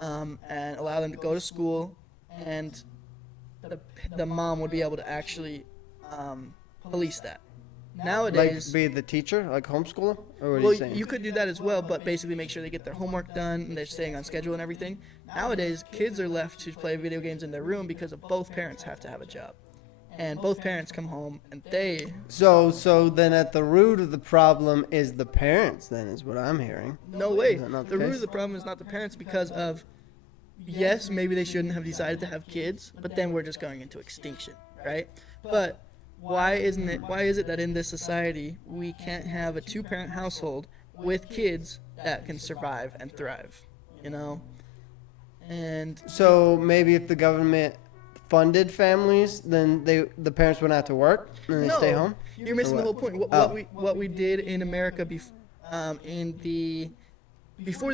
and allow them to go to school, and the mom would be able to actually police that. Like Nowadays, be the teacher, like homeschool, or what are well, you saying? you could do that as well, but basically make sure they get their homework done and they're staying on schedule and everything. Nowadays, kids are left to play video games in their room because of both parents have to have a job. And both parents come home and they... So then at the root of the problem is the parents, then, is what I'm hearing. No way. Is that not The root case? of the problem is not the parents because of... Yes, maybe they shouldn't have decided to have kids, but then we're just going into extinction, right? But why is it that in this society we can't have a two-parent household with kids that can survive and thrive, you know? And So maybe if the government funded families, then the parents wouldn't have to work and they stay home. You're missing Or the what? whole point. Oh. What we did in America before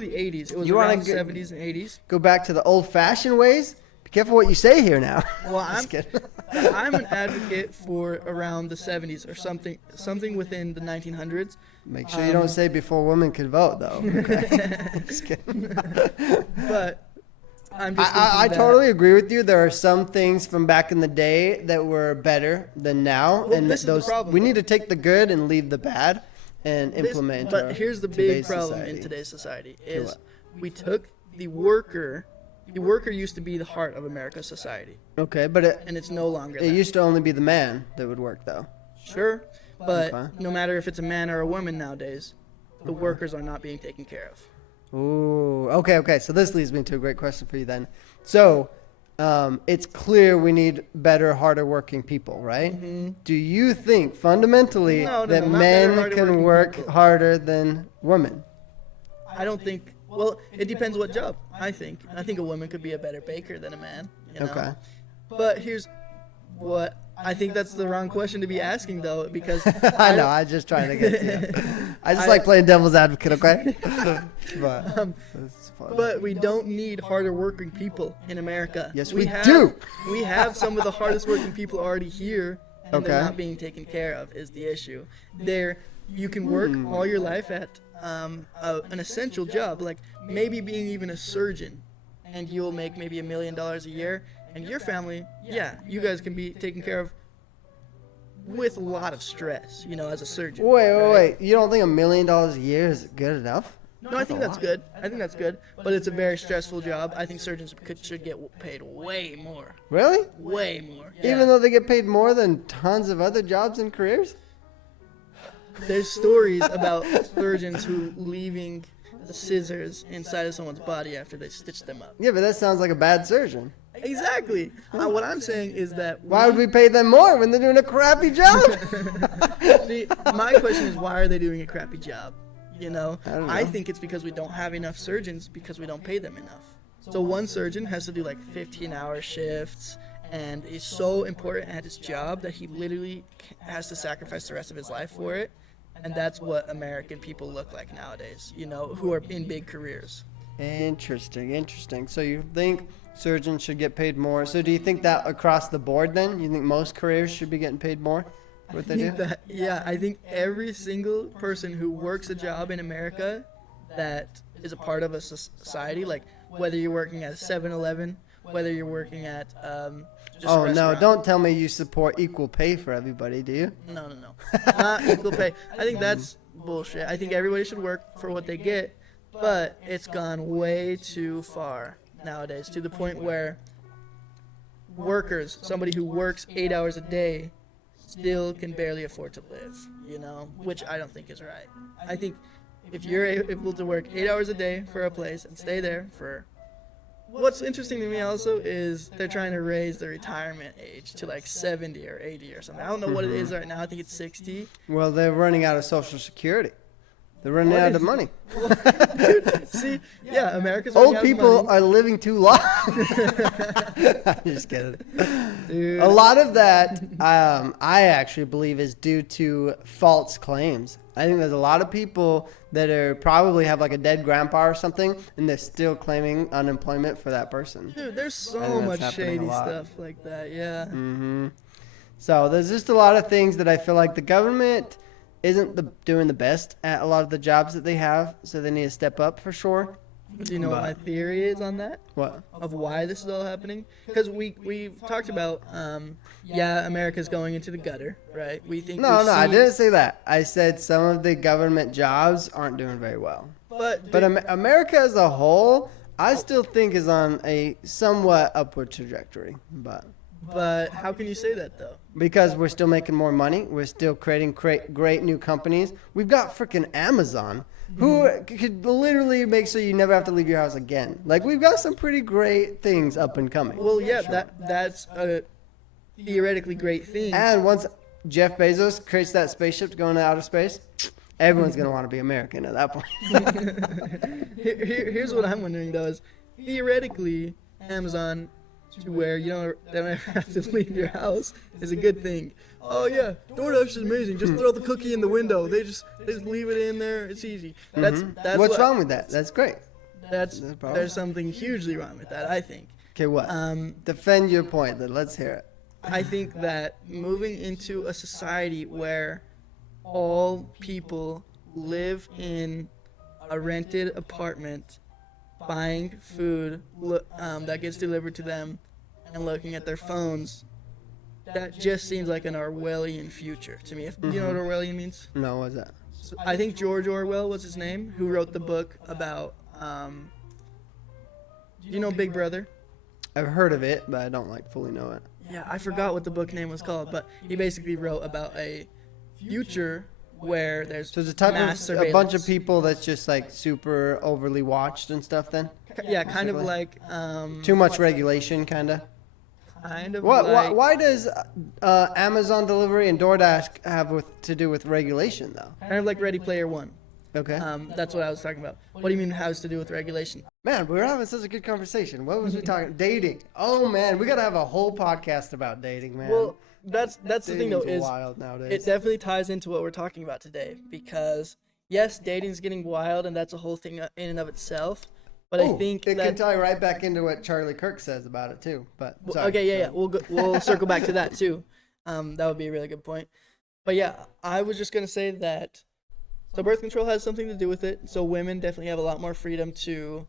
the 80s, it was You wanna around get- 70s and 80s. Go back to the old-fashioned ways. Be careful what you say here now. Well, Just kidding. I'm an advocate for around the 70s or something within the 1900s. Make sure you don't say before women could vote, though. Okay. Just kidding. But I'm just I thinking totally agree with you. There are some things from back in the day that were better than now, Well, and this is the those problem, we though. need to take the good and leave the bad, and implement. into But our here's the today's big problem society. in today's society is what? we took the worker. The worker used to be the heart of America's society, Okay, but and it's no longer it that. used to only be the man that would work, though. Sure, but Okay. no matter if it's a man or a woman nowadays, the workers are not being taken care of. Ooh, okay. So this leads me to a great question for you then. So, it's clear we need better, harder working people, right? Do you think fundamentally No, that not better, men harder can working work people. harder than women? I don't think. Well, it depends what job. I think a woman could be a better baker than a man. You know? Okay. But here's what I think that's the wrong question to be asking though, because I know. I'm just trying to get to you. I just like playing devil's advocate, okay? But it's fun. But we don't need harder working people in America. Yes, we do. We have some of the hardest working people already here, and they're Okay. not being taken care of is the issue. You can work all your life at an essential job, like maybe being even a surgeon, and you'll make maybe $1 million a year, and your family, you guys can be taken care of with a lot of stress, as a surgeon. Wait. You don't think $1 million a year is good enough? No, I think that's good. But it's a very stressful job. I think surgeons should get paid way more. Really? Way more. Yeah. Even though they get paid more than tons of other jobs and careers? There's stories about surgeons who leaving the scissors inside of someone's body after they stitch them up. Yeah, but that sounds like a bad surgeon. Exactly. What I'm saying is that Why would we pay them more when they're doing a crappy job? See, my question is, why are they doing a crappy job? I don't know. I think it's because we don't have enough surgeons because we don't pay them enough. So one surgeon has to do like 15-hour shifts and is so important at his job that he literally has to sacrifice the rest of his life for it. And that's what American people look like nowadays, who are in big careers. Interesting. So you think surgeons should get paid more? So do you think that across the board then? You think most careers should be getting paid more? What they do? I think every single person who works a job in America that is a part of a society, like whether you're working at 7-Eleven, whether you're working at just a Oh, no, restaurant. don't tell me you support equal pay for everybody, do you? No. Not equal pay. I think that's bullshit. I think everybody should work for what they get, but it's gone way too far nowadays to the point where somebody who works 8 hours a day, still can barely afford to live, which I don't think is right. I think if you're able to work 8 hours a day for a place and stay there for... What's interesting to me also is they're trying to raise the retirement age to like 70 or 80 or something. I don't know what it is right now. I think it's 60. Well, they're running out of Social Security. They're running out of money. See, America's running Old out of people money. are living too long. I'm just kidding. Dude. A lot of that, I actually believe, is due to false claims. I think there's a lot of people that are probably have like a dead grandpa or something, and they're still claiming unemployment for that person. Dude, there's I so think much that's happening a shady lot. stuff like that, yeah. Mm-hmm. So there's just a lot of things that I feel like the government isn't doing the best at a lot of the jobs that they have, so they need to step up for sure. Do you know what my theory is on that? What? Of why this is all happening? Because we've talked about, America's going into the gutter, right? No, I didn't say that. I said some of the government jobs aren't doing very well. But America as a whole, I still think is on a somewhat upward trajectory. But how can you say that though? Because we're still making more money. We're still creating great new companies. We've got freaking Amazon, who could literally make sure you never have to leave your house again. Like, we've got some pretty great things up and coming. Well, yeah, that's a theoretically great thing. And once Jeff Bezos creates that spaceship to go into outer space, everyone's going to want to be American at that point. Here's what I'm wondering though is, theoretically, Amazon, to where you don't ever have to leave your house, is a good thing. Oh yeah, DoorDash is amazing. Just throw the cookie in the window. They just leave it in there. It's easy. That's What's wrong with that? That's great. There's something hugely wrong with that, I think. Okay, what? Defend your point then. Let's hear it. I think that moving into a society where all people live in a rented apartment, buying food that gets delivered to them, and looking at their phones, that just seems like an Orwellian future to me. Do you know what Orwellian means? No, what's that? So I think George Orwell was his name, who wrote the book about, do you know Big Brother? I've heard of it, but I don't fully know it. Yeah, I forgot what the book name was called, but he basically wrote about a future where there's So it's a type mass of a bunch of surveillance. people that's just like super overly watched and stuff. Then Yeah, kind of like too much regulation, kind of. kind of What? like Why does Amazon delivery and DoorDash have to do with regulation though? kind of like Ready Player One. Okay. That's what I was talking about. What do you mean has to do with regulation? Man, we were having such a good conversation. What was we talking? Dating. Oh man, we gotta have a whole podcast about dating, man. Well, that's the thing though, Dating's is wild nowadays. it definitely ties into what we're talking about today, because yes, dating's getting wild, and that's a whole thing in and of itself. But I Ooh, think it that can tie right back into what Charlie Kirk says about it too. But sorry. okay, yeah, we'll circle back to that too. That would be a really good point. But yeah, I was just gonna say that. So birth control has something to do with it. So women definitely have a lot more freedom to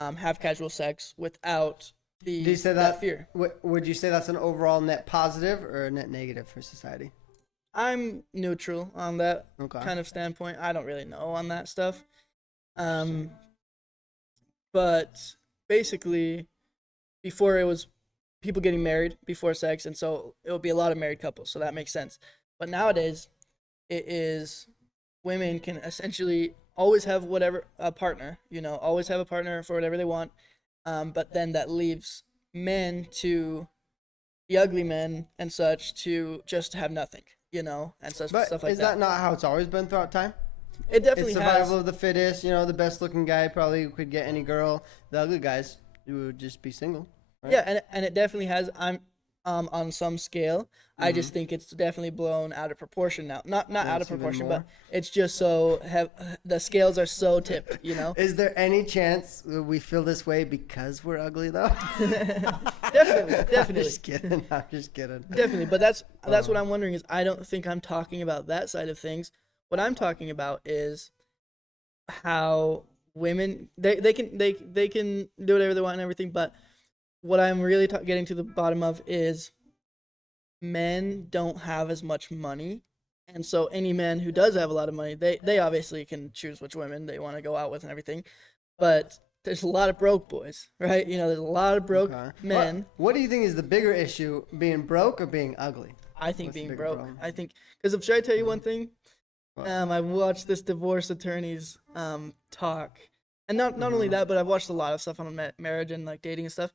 have casual sex without Do you say that fear. Would you say that's an overall net positive or a net negative for society? I'm neutral on that Okay. kind of standpoint. I don't really know on that stuff. Um, but basically, before it was people getting married before sex, and so it would be a lot of married couples. So that makes sense. But nowadays, it is women can essentially always have whatever a partner, always have a partner for whatever they want. But then that leaves men to the ugly men and such to just have nothing, and such But stuff like is that not how it's always been throughout time? It definitely It's survival has. of the fittest. The best looking guy probably could get any girl. The ugly guys would just be single. Right? Yeah, and it definitely has. I'm on some scale. I Mm-hmm. just think it's definitely blown out of proportion now. Not out of It's even proportion, more? but it's just so have the scales are so tipped. Is there any chance we feel this way because we're ugly though? Definitely, I'm definitely. just kidding. I'm just kidding. Definitely, but that's what I'm wondering is I don't think I'm talking about that side of things. What I'm talking about is how women they can do whatever they want and everything, but what I'm really getting to the bottom of is men don't have as much money. And so any man who does have a lot of money, they obviously can choose which women they want to go out with and everything. But there's a lot of broke boys, right? There's a lot of broke Okay. men. What do you think is the bigger issue, being broke or being ugly? I think What's the being bigger broke. problem? I think because should I tell you one thing? What? I watched this divorce attorneys talk, and not only that, but I've watched a lot of stuff on marriage and like dating and stuff.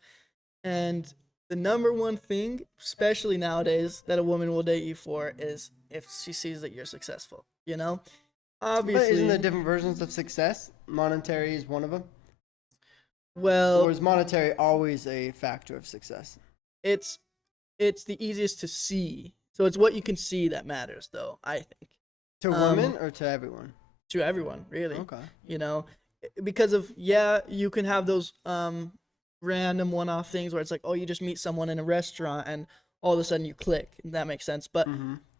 And the number one thing, especially nowadays, that a woman will date you for is if she sees that you're successful. But Obviously. isn't there different versions of success? Monetary is one of them. Well, Or is monetary always a factor of success? it's the easiest to see. So it's what you can see that matters, though. I think To women or to everyone? to everyone, really. Okay. Because of you can have those random one-off things where it's like, oh, you just meet someone in a restaurant and all of a sudden you click. And that makes sense, but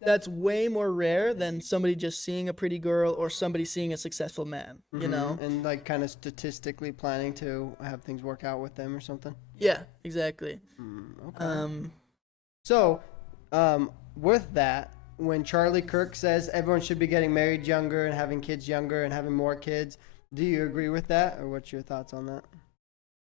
that's way more rare than somebody just seeing a pretty girl or somebody seeing a successful man. And like kind of statistically planning to have things work out with them or something. Yeah, exactly. Okay. So, with that, when Charlie Kirk says everyone should be getting married younger and having kids younger and having more kids, do you agree with that, or what's your thoughts on that?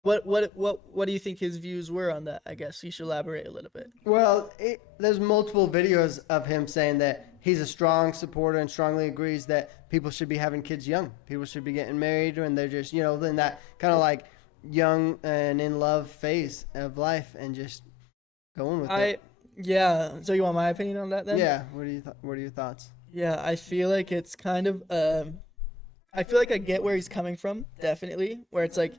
What do you think his views were on that? I guess you should elaborate a little bit. Well, there's multiple videos of him saying that he's a strong supporter and strongly agrees that people should be having kids young. People should be getting married when they're just, in that kind of like young and in love phase of life and just going with it. Yeah. So you want my opinion on that then? Yeah. What are your thoughts? Yeah, I feel like it's kind of I feel like I get where he's coming from, definitely. Where it's like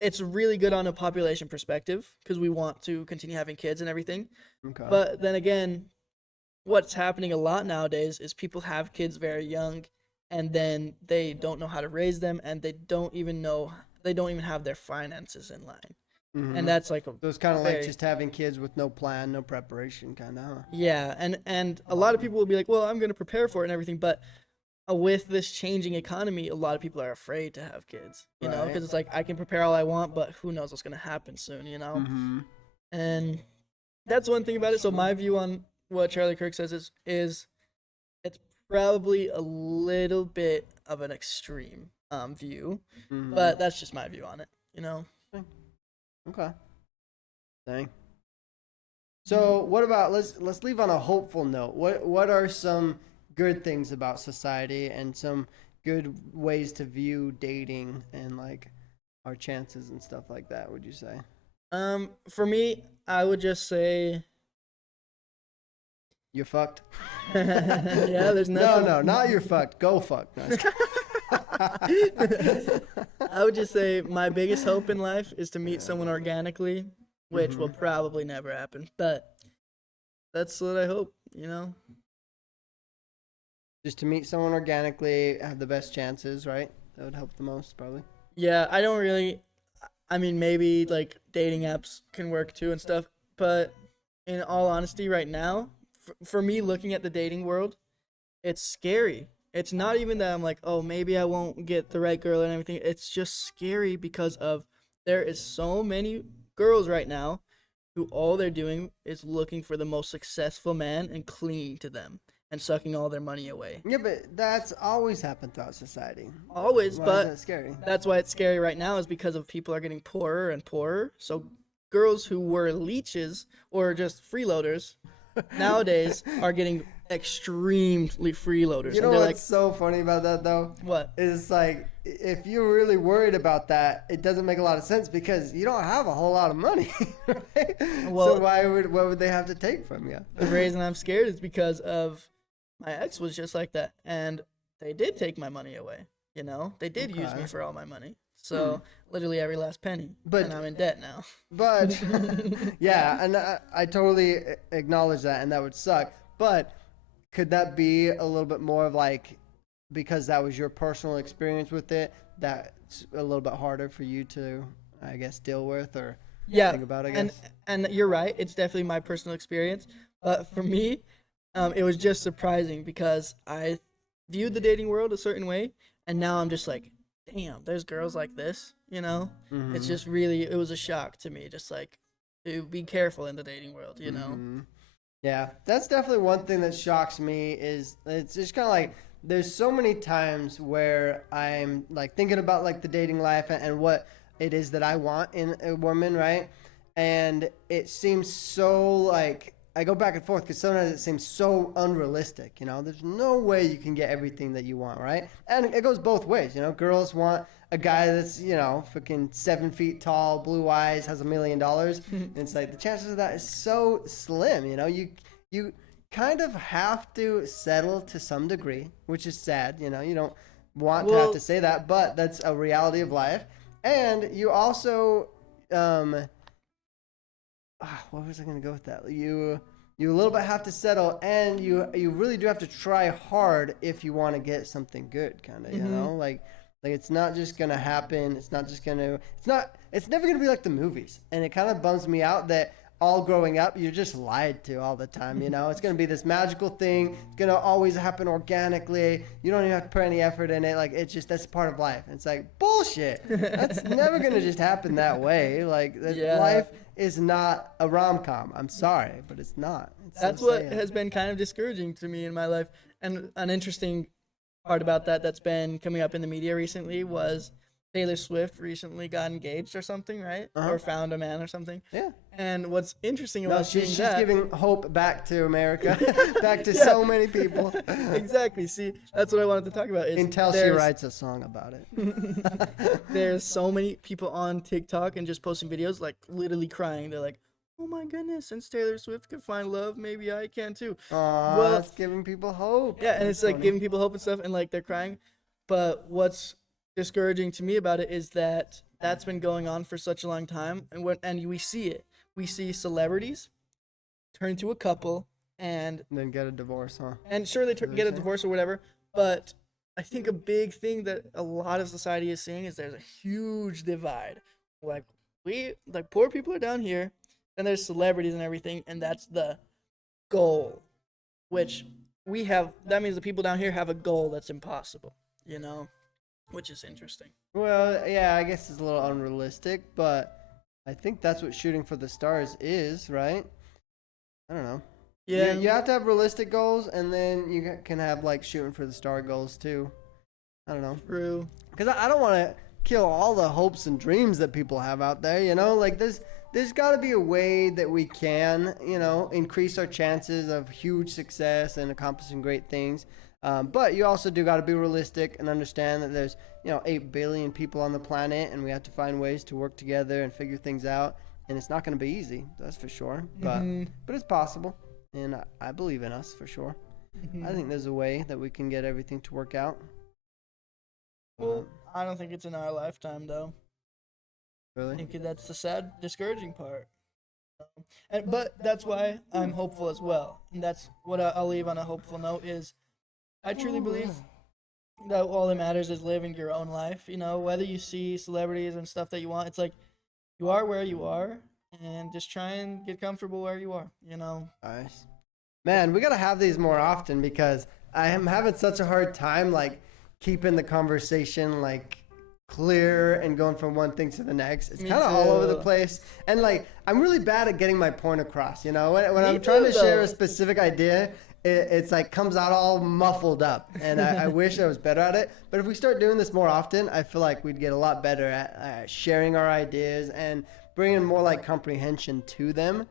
it's really good on a population perspective because we want to continue having kids and everything. Okay. But then again, what's happening a lot nowadays is people have kids very young and then they don't know how to raise them and they don't even have their finances in line. And that's like so it's kind of like just having kids with no plan, no preparation, kind of, huh? Yeah, and a lot of people will be like, well, I'm going to prepare for it and everything, but with this changing economy, a lot of people are afraid to have kids, because it's like I can prepare all I want, but who knows what's going to happen soon, And that's one thing about it. So my view on what Charlie Kirk says is it's probably a little bit of an extreme view, but that's just my view on it, Okay. Dang. So what about let's leave on a hopeful note. What are some good things about society and some good ways to view dating and like our chances and stuff like that, would you say? For me, I would just say you're fucked. Yeah, there's nothing. No, not you're fucked. Go fuck. No, I would just say my biggest hope in life is to meet someone organically, which will probably never happen. But that's what I hope, Just to meet someone organically, have the best chances, right? That would help the most, probably. Yeah, I don't really. I mean, maybe like dating apps can work too and stuff, but in all honesty, right now, for me looking at the dating world, it's scary. It's not even that I'm like, oh, maybe I won't get the right girl and everything. It's just scary because of there is so many girls right now who all they're doing is looking for the most successful man and clinging to them and sucking all their money away. Yeah, but that's always happened throughout society. Always, Why is but that scary? that's why it's scary right now is because of people are getting poorer and poorer. So girls who were leeches or just freeloaders nowadays are getting extremely freeloaders. You know and they're what's so funny about that though? What? Is like if you're really worried about that, it doesn't make a lot of sense because you don't have a whole lot of money, right? Well, so what would they have to take from you? The reason I'm scared is because of my ex was just like that, and they did take my money away. You know, they did use me Okay. for all my money. So literally every last penny. But- and I'm in debt now. But yeah, and I totally acknowledge that, and that would suck. But could that be a little bit more of like because that was your personal experience with it, that's a little bit harder for you to, I guess, deal with or Yeah, think about? I and guess. and you're right. It's definitely my personal experience. But for me, it was just surprising because I viewed the dating world a certain way, and now I'm just like, damn, there's girls like this. You know, it's just really it was a shock to me. Just like to be careful in the dating world. You know. Mhm. Yeah, that's definitely one thing that shocks me is it's just kind of like there's so many times where I'm like thinking about like the dating life and what it is that I want in a woman, right? And it seems so like I go back and forth because sometimes it seems so unrealistic. You know, there's no way you can get everything that you want, right? And it goes both ways. You know, girls want a guy that's freaking 7 feet tall, blue eyes, has $1 million, and it's like the chances of that is so slim. You know, you kind of have to settle to some degree, which is sad. You know, you don't want to have Well- to say that, but that's a reality of life. And you also what was I gonna go with that? You a little bit have to settle, and you really do have to try hard if you want to get something good, kind of. You know, like it's not just gonna happen. It's not just gonna. It's not. It's never gonna be like the movies, and it kind of bums me out that all growing up you're just lied to all the time. You know, it's gonna be this magical thing. It's gonna always happen organically. You don't even have to put any effort in it. Like it's just that's part of life. It's like bullshit. That's never gonna just happen that way. Like Yeah. life is not a rom-com. I'm sorry, but it's not. It's That's so what sad. has been kind of discouraging to me in my life. And an interesting part about that that's been coming up in the media recently was Taylor Swift recently got engaged or something, right? Uh-huh. Or found a man or something. Yeah. And what's interesting No, about she's seeing that, giving hope back to America, back to Yeah. so many people. exactly. See, that's what I wanted to talk about. Is Until she there's- writes a song about it. There's so many people on TikTok and just posting videos like literally crying. They're like, "Oh my goodness, since Taylor Swift could find love, maybe I can too." Aw, Well- that's giving people hope. Yeah, and That's it's like funny. giving people hope and stuff, and like they're crying. But what's discouraging to me about it is that that's been going on for such a long time, and we see it. We see celebrities turn into a couple, and Then get a divorce, huh? sure they what get a you're saying? divorce or whatever. But I think a big thing that a lot of society is seeing is there's a huge divide. Like poor people are down here, and there's celebrities and everything, and that's the goal, which we have. That means the people down here have a goal that's impossible, you know, which is interesting. Well, yeah, I guess it's a little unrealistic, but I think that's what shooting for the stars is, right? I don't know. Yeah, You have to have realistic goals, and then you can have like shooting for the star goals too. I don't know. true. Because I don't want to kill all the hopes and dreams that people have out there, you know? Like, there's got to be a way that we can, increase our chances of huge success and accomplishing great things. But you also do got to be realistic and understand that there's, 8 billion people on the planet, and we have to find ways to work together and figure things out. And it's not going to be easy, that's for sure. But it's possible, and I believe in us for sure. I think there's a way that we can get everything to work out. Well, I don't think it's in our lifetime though. I Really? think that's the sad, discouraging part. But that's why I'm hopeful as well, and that's what I'll leave on a hopeful note is I truly believe that all that matters is living your own life. You know, whether you see celebrities and stuff that you want, it's like you are where you are, and just try and get comfortable where you are. You know. Nice. Man, we gotta have these more often because I am having such a hard time like keeping the conversation like clear and going from one thing to the next. It's Me kind of all over the too. place, and like I'm really bad at getting my point across. You know, when Me I'm trying to too, share though. a specific idea, it's like comes out all muffled up, and I wish I was better at it. But if we start doing this more often, I feel like we'd get a lot better at sharing our ideas and bringing more like comprehension to them.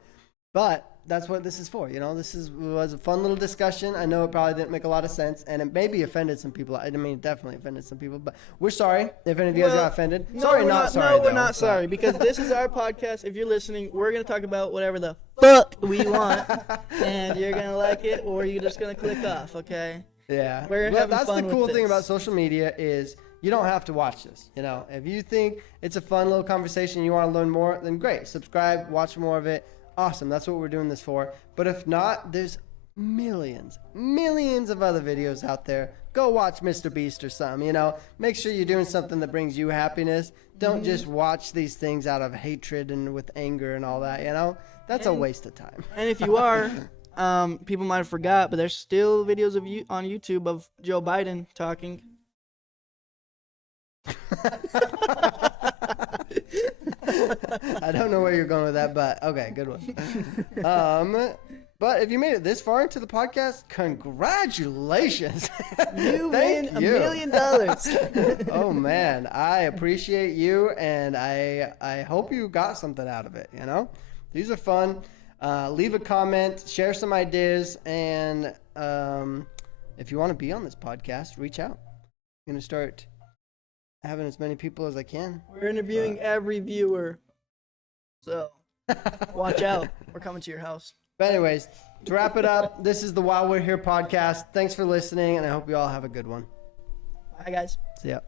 But that's what this is for, you know. This was a fun little discussion. I know it probably didn't make a lot of sense, and it maybe offended some people. I mean, it definitely offended some people. But we're sorry if any of you guys Well, got offended. No, Sorry, we're not sorry. No, we're though, not but- sorry because this is our podcast. If you're listening, we're gonna talk about whatever the fuck we want, and you're gonna like it or you're just gonna click off. Okay. Yeah. We're Well, having that's fun the with cool thing this. about social media is you don't have to watch this. You know, if you think it's a fun little conversation, you want to learn more, then great. Subscribe, watch more of it. Awesome. That's what we're doing this for. But if not, there's millions of other videos out there. Go watch Mr. Beast or something, you know. Make sure you're doing something that brings you happiness. Don't just watch these things out of hatred and with anger and all that, you know. That's a waste of time. And if you are, people might have forgot, but there's still videos of you on YouTube of Joe Biden talking. I don't know where you're going with that, but okay, good one. But if you made it this far into the podcast, congratulations. You Thank win $1 you. million. Oh man, I appreciate you, and I hope you got something out of it. You know, these are fun. Leave a comment, share some ideas, and if you want to be on this podcast, reach out. I'm gonna start having as many people as I can. We're interviewing every viewer, so watch out. We're coming to your house. But anyways, to wrap it up, this is the While We're Here podcast. Thanks for listening, and I hope you all have a good one. Bye, guys. See ya.